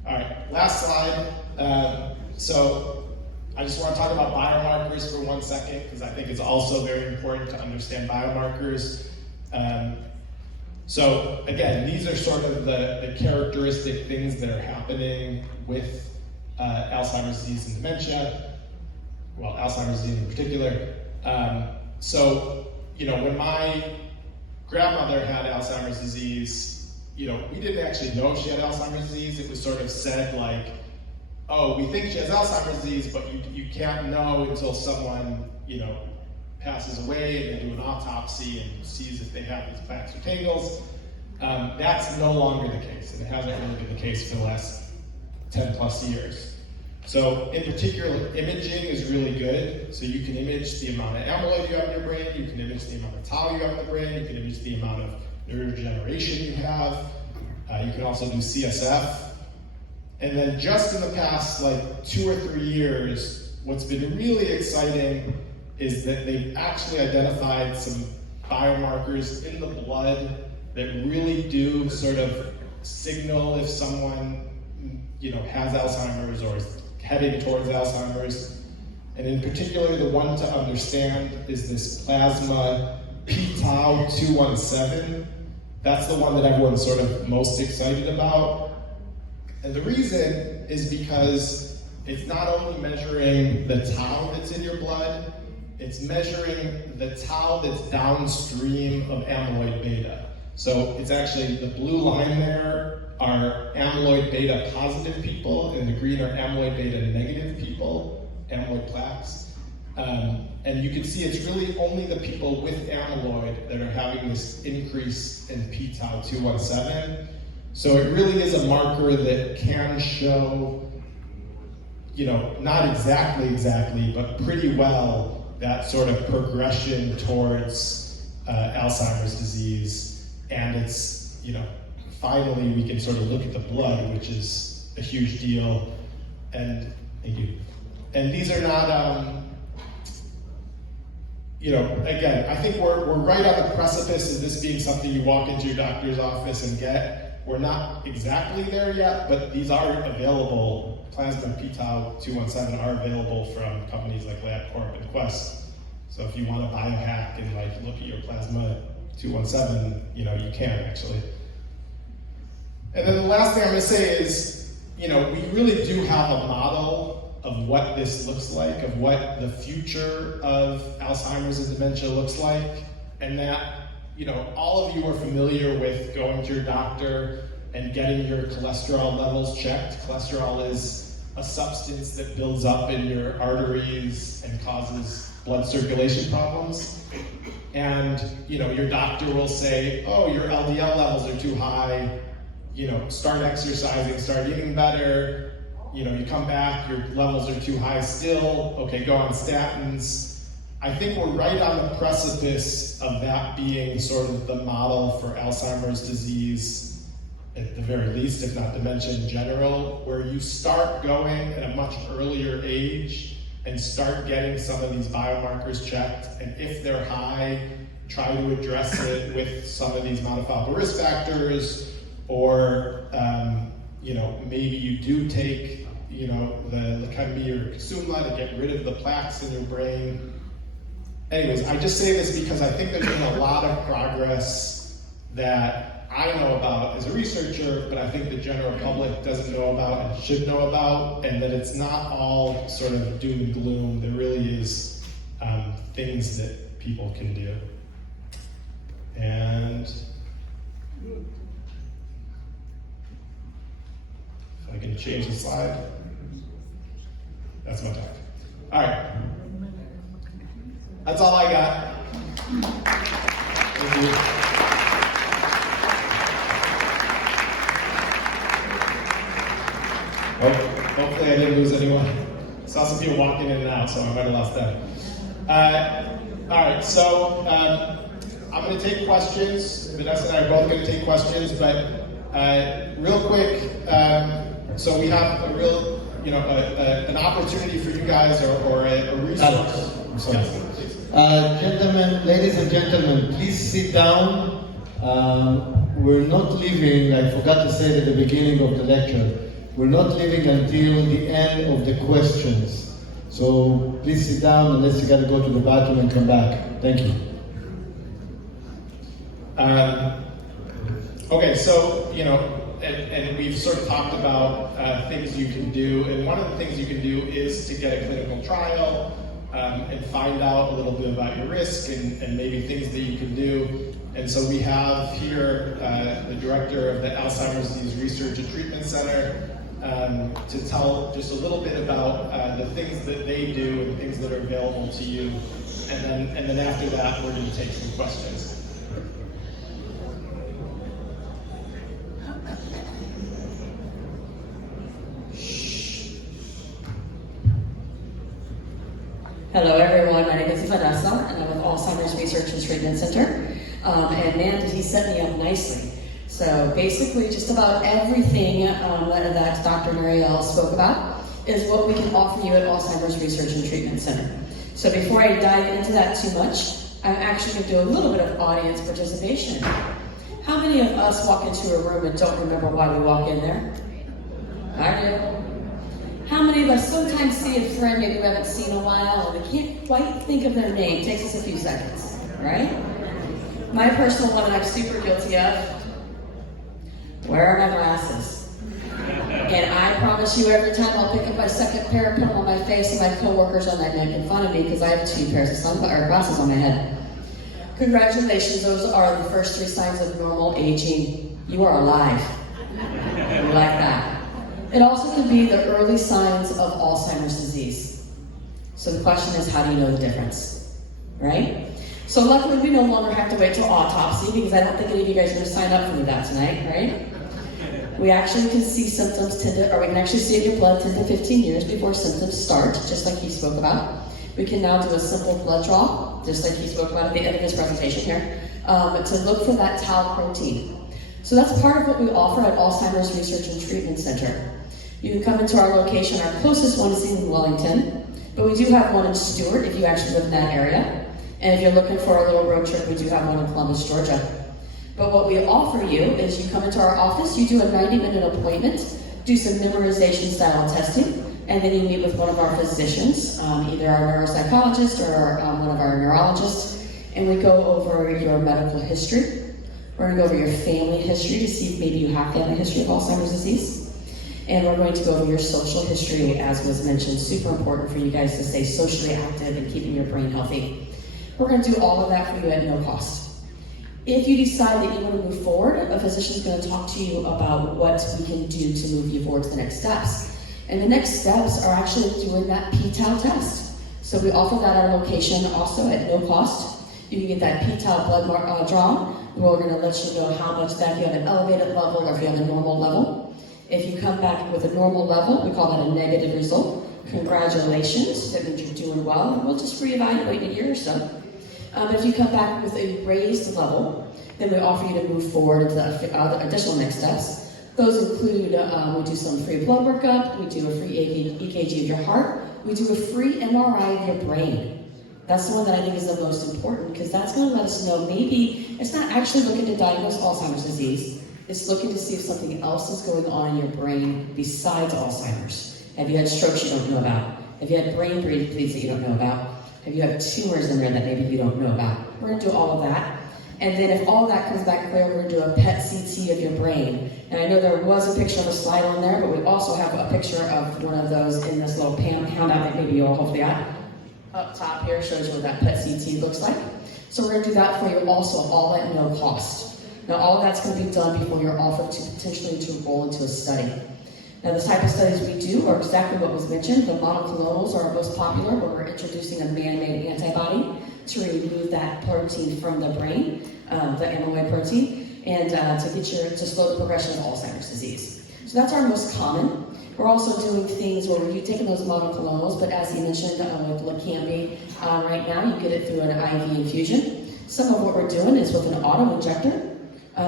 All right, last slide. So I just want to talk about biomarkers for 1 second, because I think it's also very important to understand biomarkers. So again, these are sort of the characteristic things that are happening with Alzheimer's disease and dementia. well, Alzheimer's disease in particular. So, when my grandmother had Alzheimer's disease, we didn't actually know she had Alzheimer's disease. It was sort of said like, oh, we think she has Alzheimer's disease, but you can't know until someone, passes away and they do an autopsy and sees if they have these plaques or tangles. That's no longer the case, and it hasn't really been the case for the last 10 plus years. So in particular, imaging is really good. So you can image the amount of amyloid you have in your brain, you can image the amount of tau you have in the brain, you can image the amount of neurodegeneration you have. You can also do CSF. And then just in the past 2 or 3 years, what's been really exciting is that they've actually identified some biomarkers in the blood that really do sort of signal if someone has Alzheimer's or is heading towards Alzheimer's. And in particular, the one to understand is this plasma p-tau 217. That's the one that everyone's sort of most excited about. And the reason is because it's not only measuring the tau that's in your blood, it's measuring the tau that's downstream of amyloid beta. So it's actually, the blue line there are amyloid beta positive people, and the green are amyloid beta negative people, amyloid plaques. And you can see it's really only the people with amyloid that are having this increase in p-tau 217. So it really is a marker that can show, not exactly, but pretty well that sort of progression towards Alzheimer's disease. And it's, finally we can sort of look at the blood, which is a huge deal. And thank you. And these are not, again, I think we're right on the precipice of this being something you walk into your doctor's office and get. We're not exactly there yet, but these are available. Plasma p-tau 217 are available from companies like LabCorp and Quest. So if you want to biohack and look at your plasma 217, you can actually. And then the last thing I'm going to say is, we really do have a model of what this looks like, of what the future of Alzheimer's and dementia looks like, and that, all of you are familiar with going to your doctor and getting your cholesterol levels checked. Cholesterol is a substance that builds up in your arteries and causes blood circulation problems. And, your doctor will say, oh, your LDL levels are too high, start exercising, start eating better. You come back, your levels are too high still, okay, go on statins. I think we're right on the precipice of that being sort of the model for Alzheimer's disease, at the very least, if not dementia in general, where you start going at a much earlier age and start getting some of these biomarkers checked, and if they're high, try to address it with some of these modifiable risk factors, or maybe you do take the lecanemab or Kisunla to get rid of the plaques in your brain. Anyways, I just say this because I think there's been a lot of progress that I know about as a researcher, but I think the general public doesn't know about and should know about, and that it's not all sort of doom and gloom. There really is things that people can do. And if I can change the slide, that's my talk. All right. That's all I got. Thank you. Oh, hopefully I didn't lose anyone. I saw some people walking in and out, so I might have lost them. All right, so I'm going to take questions. Vanessa and I are both going to take questions, but real quick, so we have a real, an opportunity for you guys or a resource. Gentlemen, ladies and gentlemen, please sit down. We're not leaving, I forgot to say at the beginning of the lecture, we're not leaving until the end of the questions. So please sit down unless you got to go to the bathroom and come back. Thank you. Okay, so, and we've sort of talked about things you can do, and one of the things you can do is to get a clinical trial. and find out a little bit about your risk and maybe things that you can do. And so we have here the director of the Alzheimer's Disease Research and Treatment Center to tell just a little bit about the things that they do and things that are available to you. And then after that, we're going to take some questions. Hello everyone, my name is Vanessa and I'm with Alzheimer's Research and Treatment Center. And man, did he set me up nicely. So basically just about everything that Dr. Marielle spoke about is what we can offer you at Alzheimer's Research and Treatment Center. So before I dive into that too much, I'm actually going to do a little bit of audience participation. How many of us walk into a room and don't remember why we walk in there? I do. How many of us sometimes see a friend maybe we haven't seen in a while and we can't quite think of their name? It takes us a few seconds, right? My personal one I'm super guilty of, where are my glasses? And I promise you every time I'll pick up my second pair, put them on my face, and my coworkers are like making fun of me because I have 2 pairs of glasses on my head. Congratulations, those are the first 3 signs of normal aging. You are alive. You like that. It also could be the early signs of Alzheimer's disease. So the question is, how do you know the difference, right? So luckily we no longer have to wait till autopsy because I don't think any of you guys are going to sign up for me that tonight, right? We actually can see symptoms we can actually see in your blood 10 to 15 years before symptoms start, just like he spoke about. We can now do a simple blood draw, just like he spoke about at the end of his presentation here, to look for that tau protein. So that's part of what we offer at Alzheimer's Research and Treatment Center. You can come into our location. Our closest one is in Wellington, but we do have one in Stewart if you actually live in that area. And if you're looking for a little road trip, we do have one in Columbus, Georgia. But what we offer you is you come into our office, you do a 90-minute appointment, do some memorization style testing, and then you meet with one of our physicians, either our neuropsychologist or one of our neurologists, and we go over your medical history. We're going to go over your family history to see if maybe you have family history of Alzheimer's disease. And we're going to go over your social history, as was mentioned, super important for you guys to stay socially active and keeping your brain healthy. We're going to do all of that for you at no cost. If you decide that you want to move forward, a physician is going to talk to you about what we can do to move you forward to the next steps. And the next steps are actually doing that p-tau test. So we offer that at our location also at no cost. You can get that p-tau blood drawn. We're going to let you know how much that, if you have an elevated level or if you have a normal level. If you come back with a normal level, we call that a negative result. Congratulations, that means you're doing well, and we'll just reevaluate in a year or so. But if you come back with a raised level, then we offer you to move forward into the additional next steps. Those include, we do some free blood workup, we do a free EKG of your heart, we do a free MRI of your brain. That's the one that I think is the most important because that's going to let us know maybe it's not actually looking to diagnose Alzheimer's disease. It's looking to see if something else is going on in your brain besides Alzheimer's. Have you had strokes you don't know about? Have you had brain bleeds that you don't know about? Have you had tumors in there that maybe you don't know about? We're going to do all of that. And then if all of that comes back clear, we're going to do a PET CT of your brain. And I know there was a picture of a slide on there, but we also have a picture of one of those in this little handout that maybe you all hopefully got. Up top here shows you what that PET CT looks like. So we're going to do that for you also, all at no cost. Now, all of that's going to be done before you're offered to potentially to enroll into a study. Now, the type of studies we do are exactly what was mentioned. The monoclonals are our most popular, where we're introducing a man-made antibody to remove that protein from the brain, the amyloid protein, and to slow the progression of Alzheimer's disease. So that's our most common. We're also doing things where we're taking those monoclonals, but as he mentioned with Lecanemab, right now you get it through an IV infusion. Some of what we're doing is with an auto-injector.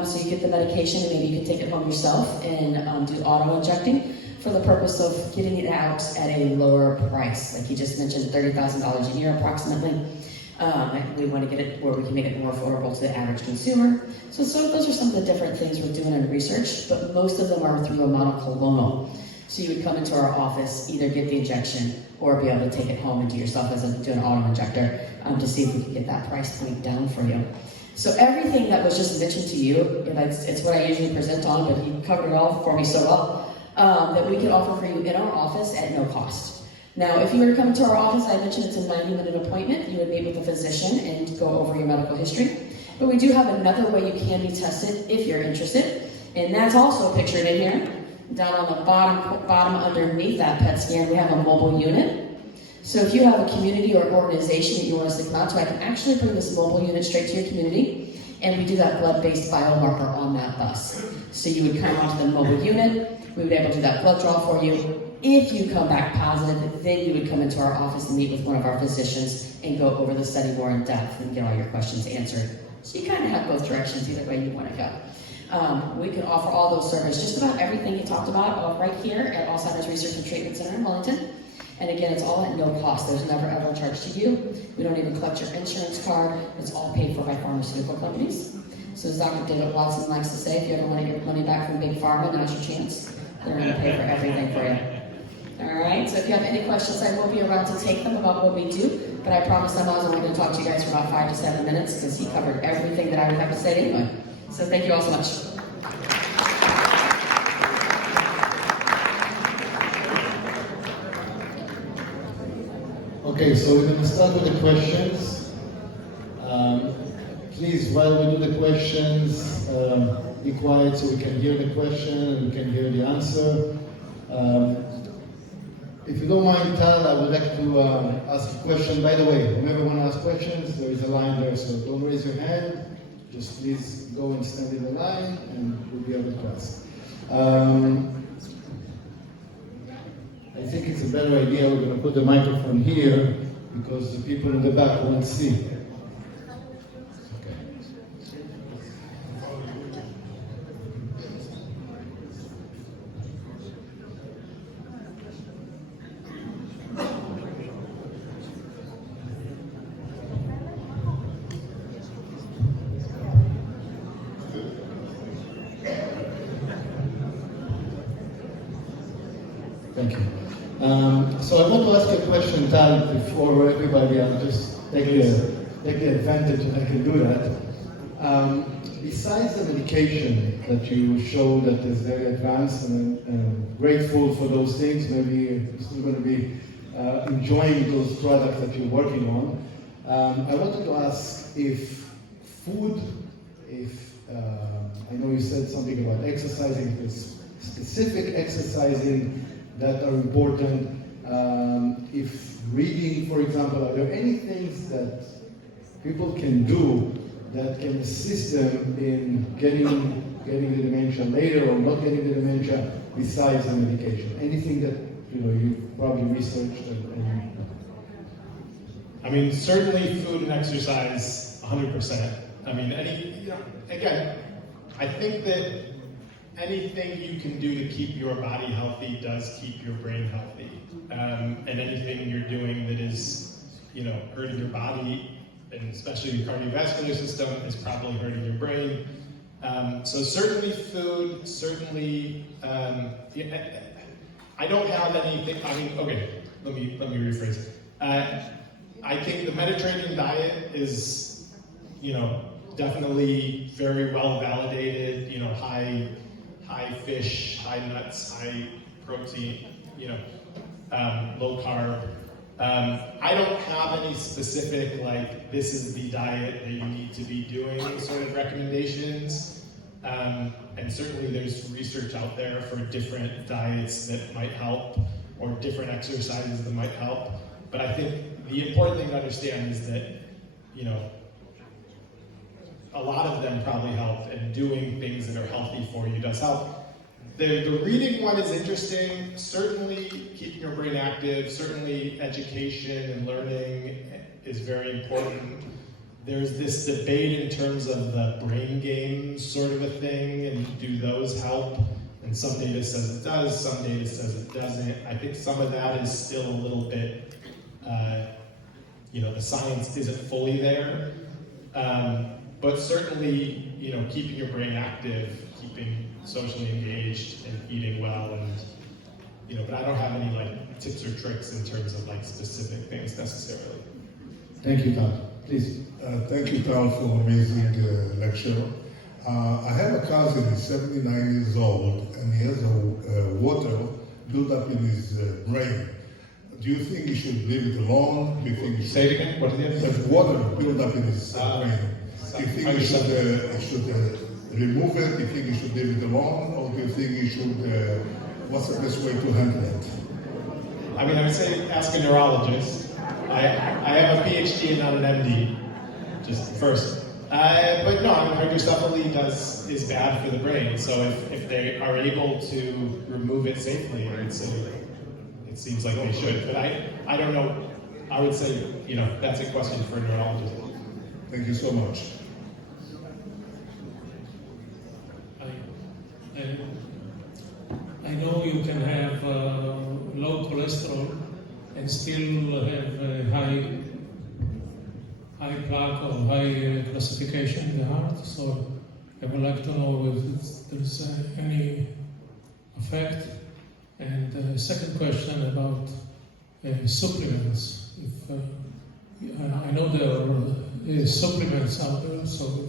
So you get the medication and maybe you can take it home yourself and do auto-injecting for the purpose of getting it out at a lower price. Like he just mentioned, $30,000 a year approximately. We want to get it where we can make it more affordable to the average consumer. So those are some of the different things we're doing in research, but most of them are through a monoclonal. So you would come into our office, either get the injection or be able to take it home and do yourself do an auto-injector to see if we can get that price point down for you. So everything that was just mentioned to you, it's what I usually present on, but he covered it all for me so well, that we can offer for you in our office at no cost. Now, if you were to come to our office, I mentioned it's a 90-minute appointment. You would meet with a physician and go over your medical history. But we do have another way you can be tested if you're interested, and that's also pictured in here. Down on the bottom underneath that PET scan, we have a mobile unit. So if you have a community or organization that you want us to come out to, I can actually bring this mobile unit straight to your community, and we do that blood-based biomarker on that bus. So you would come onto the mobile unit, we would be able to do that blood draw for you. If you come back positive, then you would come into our office and meet with one of our physicians and go over the study more in depth and get all your questions answered. So you kind of have both directions, either way you want to go. We can offer all those services, just about everything you talked about, right here at Alzheimer's Research and Treatment Center in Wellington. And again, it's all at no cost. There's never ever a charge to you. We don't even collect your insurance card. It's all paid for by pharmaceutical companies. So as Dr. David Watson likes to say, if you ever want to get money back from Big Pharma, now's your chance. They're going to pay for everything for you. All right, so if you have any questions, I will be around to take them about what we do, but I promised him I was only going to talk to you guys for about 5 to 7 minutes because he covered everything that I would have to say anyway. So thank you all so much. Okay, so we're going to start with the questions. Please, while we do the questions, be quiet so we can hear the question and we can hear the answer. If you don't mind, Tal, I would like to ask a question. By the way, whoever want to ask questions, there is a line there, so don't raise your hand. Just please go and stand in the line and we'll be able to ask. I think it's a better idea. We're going to put the microphone here because the people in the back won't see. Thank you. So I want to ask a question, Tal, before everybody. I'll just take the advantage that I can do that. Besides the medication that you show that is very advanced, and I'm grateful for those things, maybe you're still going to be enjoying those products that you're working on. I wanted to ask if food, I know you said something about exercising, there's specific exercising that are important. If reading, for example, are there any things that people can do that can assist them in getting the dementia later or not getting the dementia besides the medication? Anything that you've probably researched and I mean, certainly food and exercise, 100%. I mean, again, I think that anything you can do to keep your body healthy does keep your brain healthy. And anything you're doing that is, hurting your body, and especially your cardiovascular system, is probably hurting your brain. So certainly food, certainly, I don't have anything, okay, let me rephrase it. I think the Mediterranean diet is, definitely very well validated, high fish, high nuts, high protein, low carb. I don't have any specific, this is the diet that you need to be doing sort of recommendations. And certainly there's research out there for different diets that might help, or different exercises that might help. But I think the important thing to understand is that, a lot of them probably help, and doing things that are healthy for you does help. The reading one is interesting. Certainly keeping your brain active, certainly education and learning is very important. There's this debate in terms of the brain games sort of a thing, and do those help? And some data says it does, some data says it doesn't. I think some of that is still a little bit, the science isn't fully there. But certainly, keeping your brain active, keeping socially engaged, and eating well, and but I don't have any tips or tricks in terms of specific things necessarily. Thank you, Tal. Please. Thank you, Tal, for an amazing lecture. I have a cousin, he's 79 years old, and he has a water built up in his brain. do you think you should leave it alone? Do you think you should... Say it again. What is it? There's water built up in his brain. Do you think you should remove it? Do you think you should leave it alone? Or do you think you should, what's the best way to handle it? I mean, I would say ask a neurologist. I have a PhD and not an MD, just first. But no, I mean, hydrocephaly is bad for the brain. So if they are able to remove it safely, I would say it seems like they should. But I don't know. I would say, that's a question for a neurologist. Thank you so much. I know you can have low cholesterol and still have high plaque or high classification in the heart. So I would like to know if there's any effect. And the second question about supplements. I know there are supplements out there, so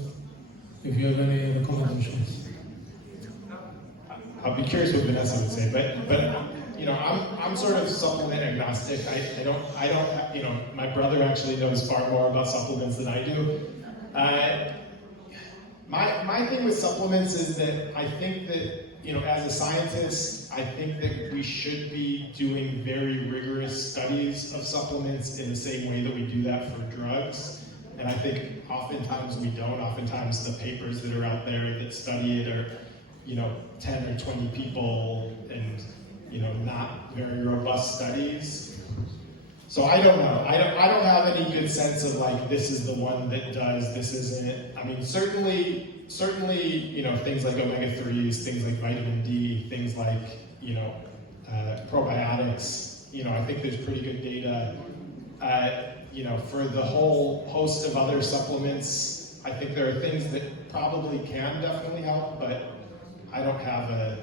if you have any recommendations. I'll be curious what Vanessa would say, but I'm sort of supplement agnostic. I don't. My brother actually knows far more about supplements than I do. My thing with supplements is that I think that as a scientist, I think that we should be doing very rigorous studies of supplements in the same way that we do that for drugs. And I think oftentimes we don't. Oftentimes the papers that are out there that study it are 10 or 20 people and, not very robust studies. So I don't know. I don't have any good sense of like, this is the one that does, this isn't. I mean, certainly, things like omega-3s, things like vitamin D, things like, probiotics, I think there's pretty good data. For the whole host of other supplements, I think there are things that probably can definitely help, but I don't have a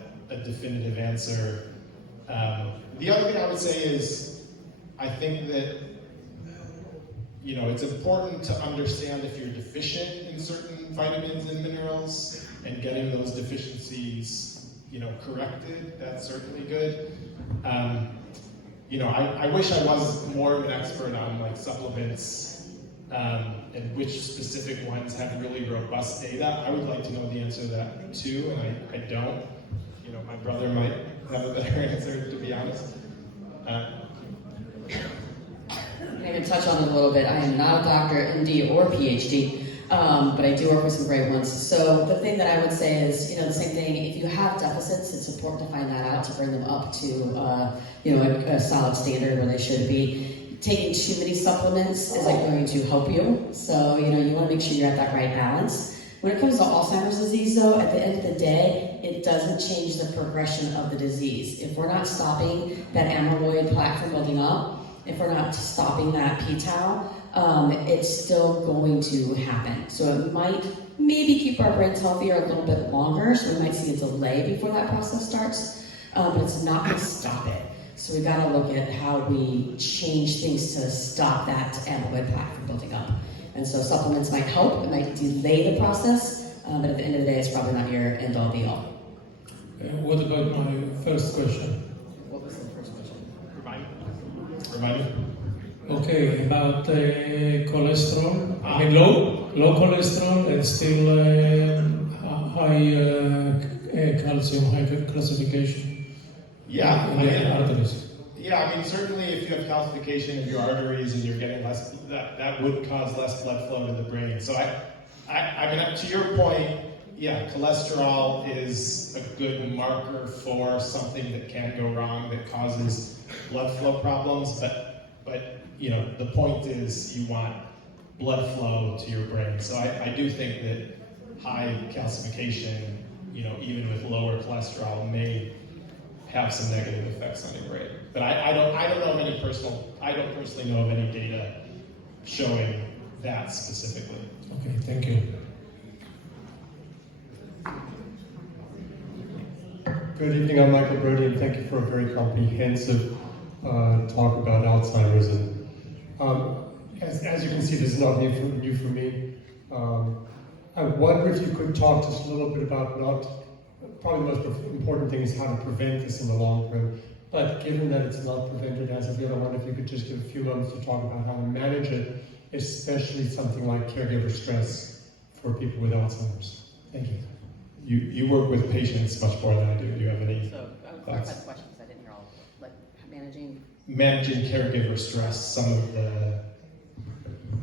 definitive answer. The other thing I would say is, I think that, it's important to understand if you're deficient in certain vitamins and minerals, and getting those deficiencies, corrected. That's certainly good. I wish I was more of an expert on like supplements and which specific ones have really robust data. I would like to know the answer to that too, and I don't. My brother might have a better answer, to be honest. I can touch on it a little bit. I am not a doctor, MD, or PhD, but I do work with some great ones. So the thing that I would say is, the same thing. If you have deficits, it's important to find that out to bring them up to, a solid standard where they should be. Taking too many supplements isn't going to help you. So, you want to make sure you're at that right balance. When it comes to Alzheimer's disease, though, at the end of the day, it doesn't change the progression of the disease. If we're not stopping that amyloid plaque from building up, if we're not stopping that p-tau, it's still going to happen. So it might maybe keep our brains healthier a little bit longer, so we might see a delay before that process starts, but it's not going to stop it. So we've got to look at how we change things to stop that amyloid plaque from building up. And so supplements might help, it might delay the process, but at the end of the day, it's probably not your end-all be-all. What about my first question? What was the first question? Remind me. Okay, about cholesterol. I mean, low cholesterol and still high calcium, high classification. Yeah, arteries. Certainly if you have calcification of your arteries and you're getting less, that would cause less blood flow to the brain. So I mean, to your point, cholesterol is a good marker for something that can go wrong that causes blood flow problems, but the point is you want blood flow to your brain. So I do think that high calcification, even with lower cholesterol, may have some negative effects on your brain. But I don't know of any I don't personally know of any data showing that specifically. Okay, thank you. Good evening, I'm Michael Brody, and thank you for a very comprehensive talk about Alzheimer's. And as you can see, this is not new for me. I wonder if you could talk just a little bit about probably the most important thing is how to prevent this in the long run. But given that it's not prevented as of yet, I wonder if you could just give a few moments to talk about how to manage it, especially something like caregiver stress for people with Alzheimer's. Thank you. You work with patients much more than I do. Do you have any So I would clarify the question because I didn't hear all. Like managing caregiver stress? Some of the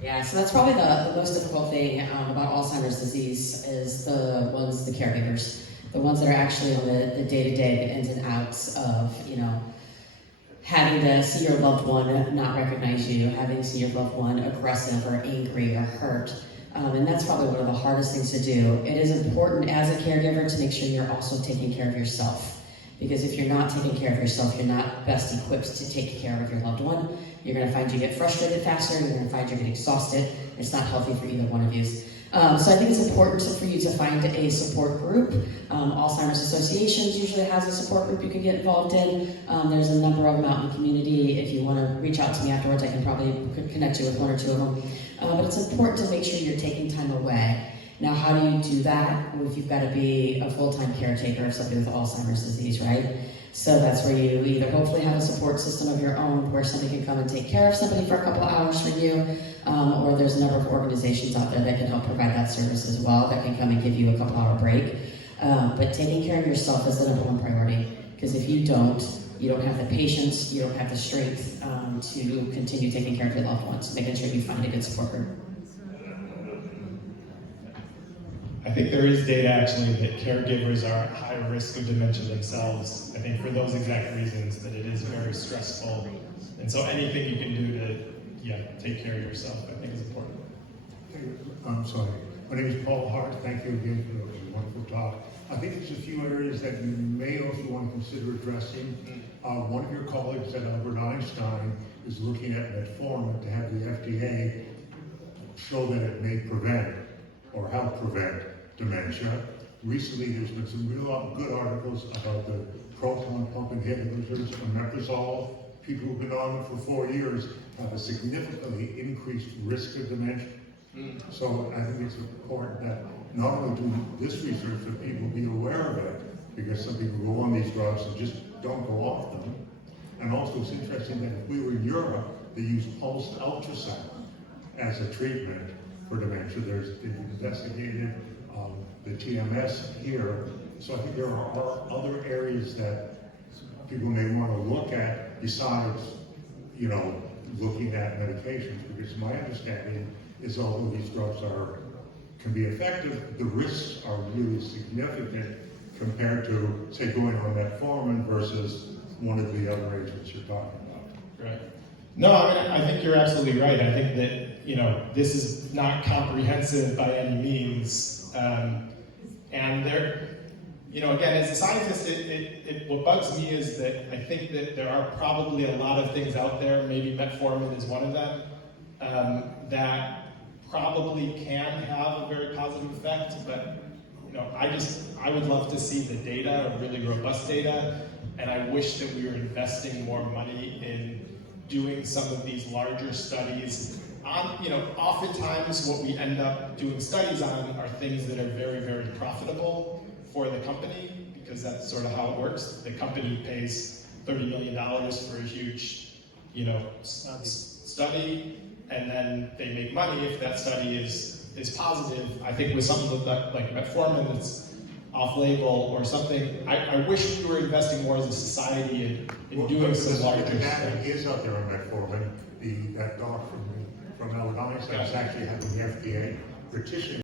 Yeah, so that's probably the most difficult thing about Alzheimer's disease is the caregivers, the ones that are actually on the day-to-day, the ins and outs of, having to see your loved one not recognize you, having to see your loved one aggressive or angry or hurt. And that's probably one of the hardest things to do. It is important as a caregiver to make sure you're also taking care of yourself. Because if you're not taking care of yourself, you're not best equipped to take care of your loved one. You're going to find you get frustrated faster. You're going to find you get exhausted. It's not healthy for either one of you. So I think it's important for you to find a support group. Alzheimer's associations usually has a support group you can get involved in. There's a number of them out in the community. If you want to reach out to me afterwards, I can probably connect you with one or two of them. But it's important to make sure you're taking time away. Now, how do you do that if you've got to be a full-time caretaker of somebody with Alzheimer's disease, right? So that's where you either hopefully have a support system of your own where somebody can come and take care of somebody for a couple of hours for you, or there's a number of organizations out there that can help provide that service as well, that can come and give you a couple-hour break. But taking care of yourself is the number one priority, because if you don't have the patience, you don't have the strength to continue taking care of your loved ones, making sure you find a good support group. I think there is data actually that caregivers are at high risk of dementia themselves. I think for those exact reasons, that it is very stressful. And so anything you can do to take care of yourself, I think is important. I'm sorry. My name is Paul Hart. Thank you again for a wonderful talk. I think there's a few areas that you may also want to consider addressing. One of your colleagues at Albert Einstein is looking at metformin to have the FDA show that it may prevent or help prevent dementia. Recently, there's been some real good articles about the proton pump inhibitors, omeprazole. People who've been on it for 4 years have a significantly increased risk of dementia. So I think it's important that not only do this research, but people be aware of it, because some people go on these drugs and just don't go off them. And also it's interesting that if we were in Europe, they use pulsed ultrasound as a treatment for dementia. There's been investigated the TMS here. So I think there are other areas that people may want to look at besides, looking at medications, because my understanding is although these drugs can be effective, the risks are really significant compared to, say, going on metformin versus one of the other agents you're talking about. Right. No, I think you're absolutely right. I think that, this is not comprehensive by any means. And there, again, as a scientist, what bugs me is that I think that there are probably a lot of things out there, maybe metformin is one of them, that probably can have a very positive effect, but I would love to see the data, really robust data, and I wish that we were investing more money in doing some of these larger studies. Oftentimes what we end up doing studies on are things that are very, very profitable for the company, because that's sort of how it works. The company pays $30 million for a huge, study, and then they make money if that study is positive. I think with something like metformin that's off-label or something, I wish we were investing more as a society in doing some larger studies. Is out there on metformin. That doc from Albert Einstein is actually having the FDA petition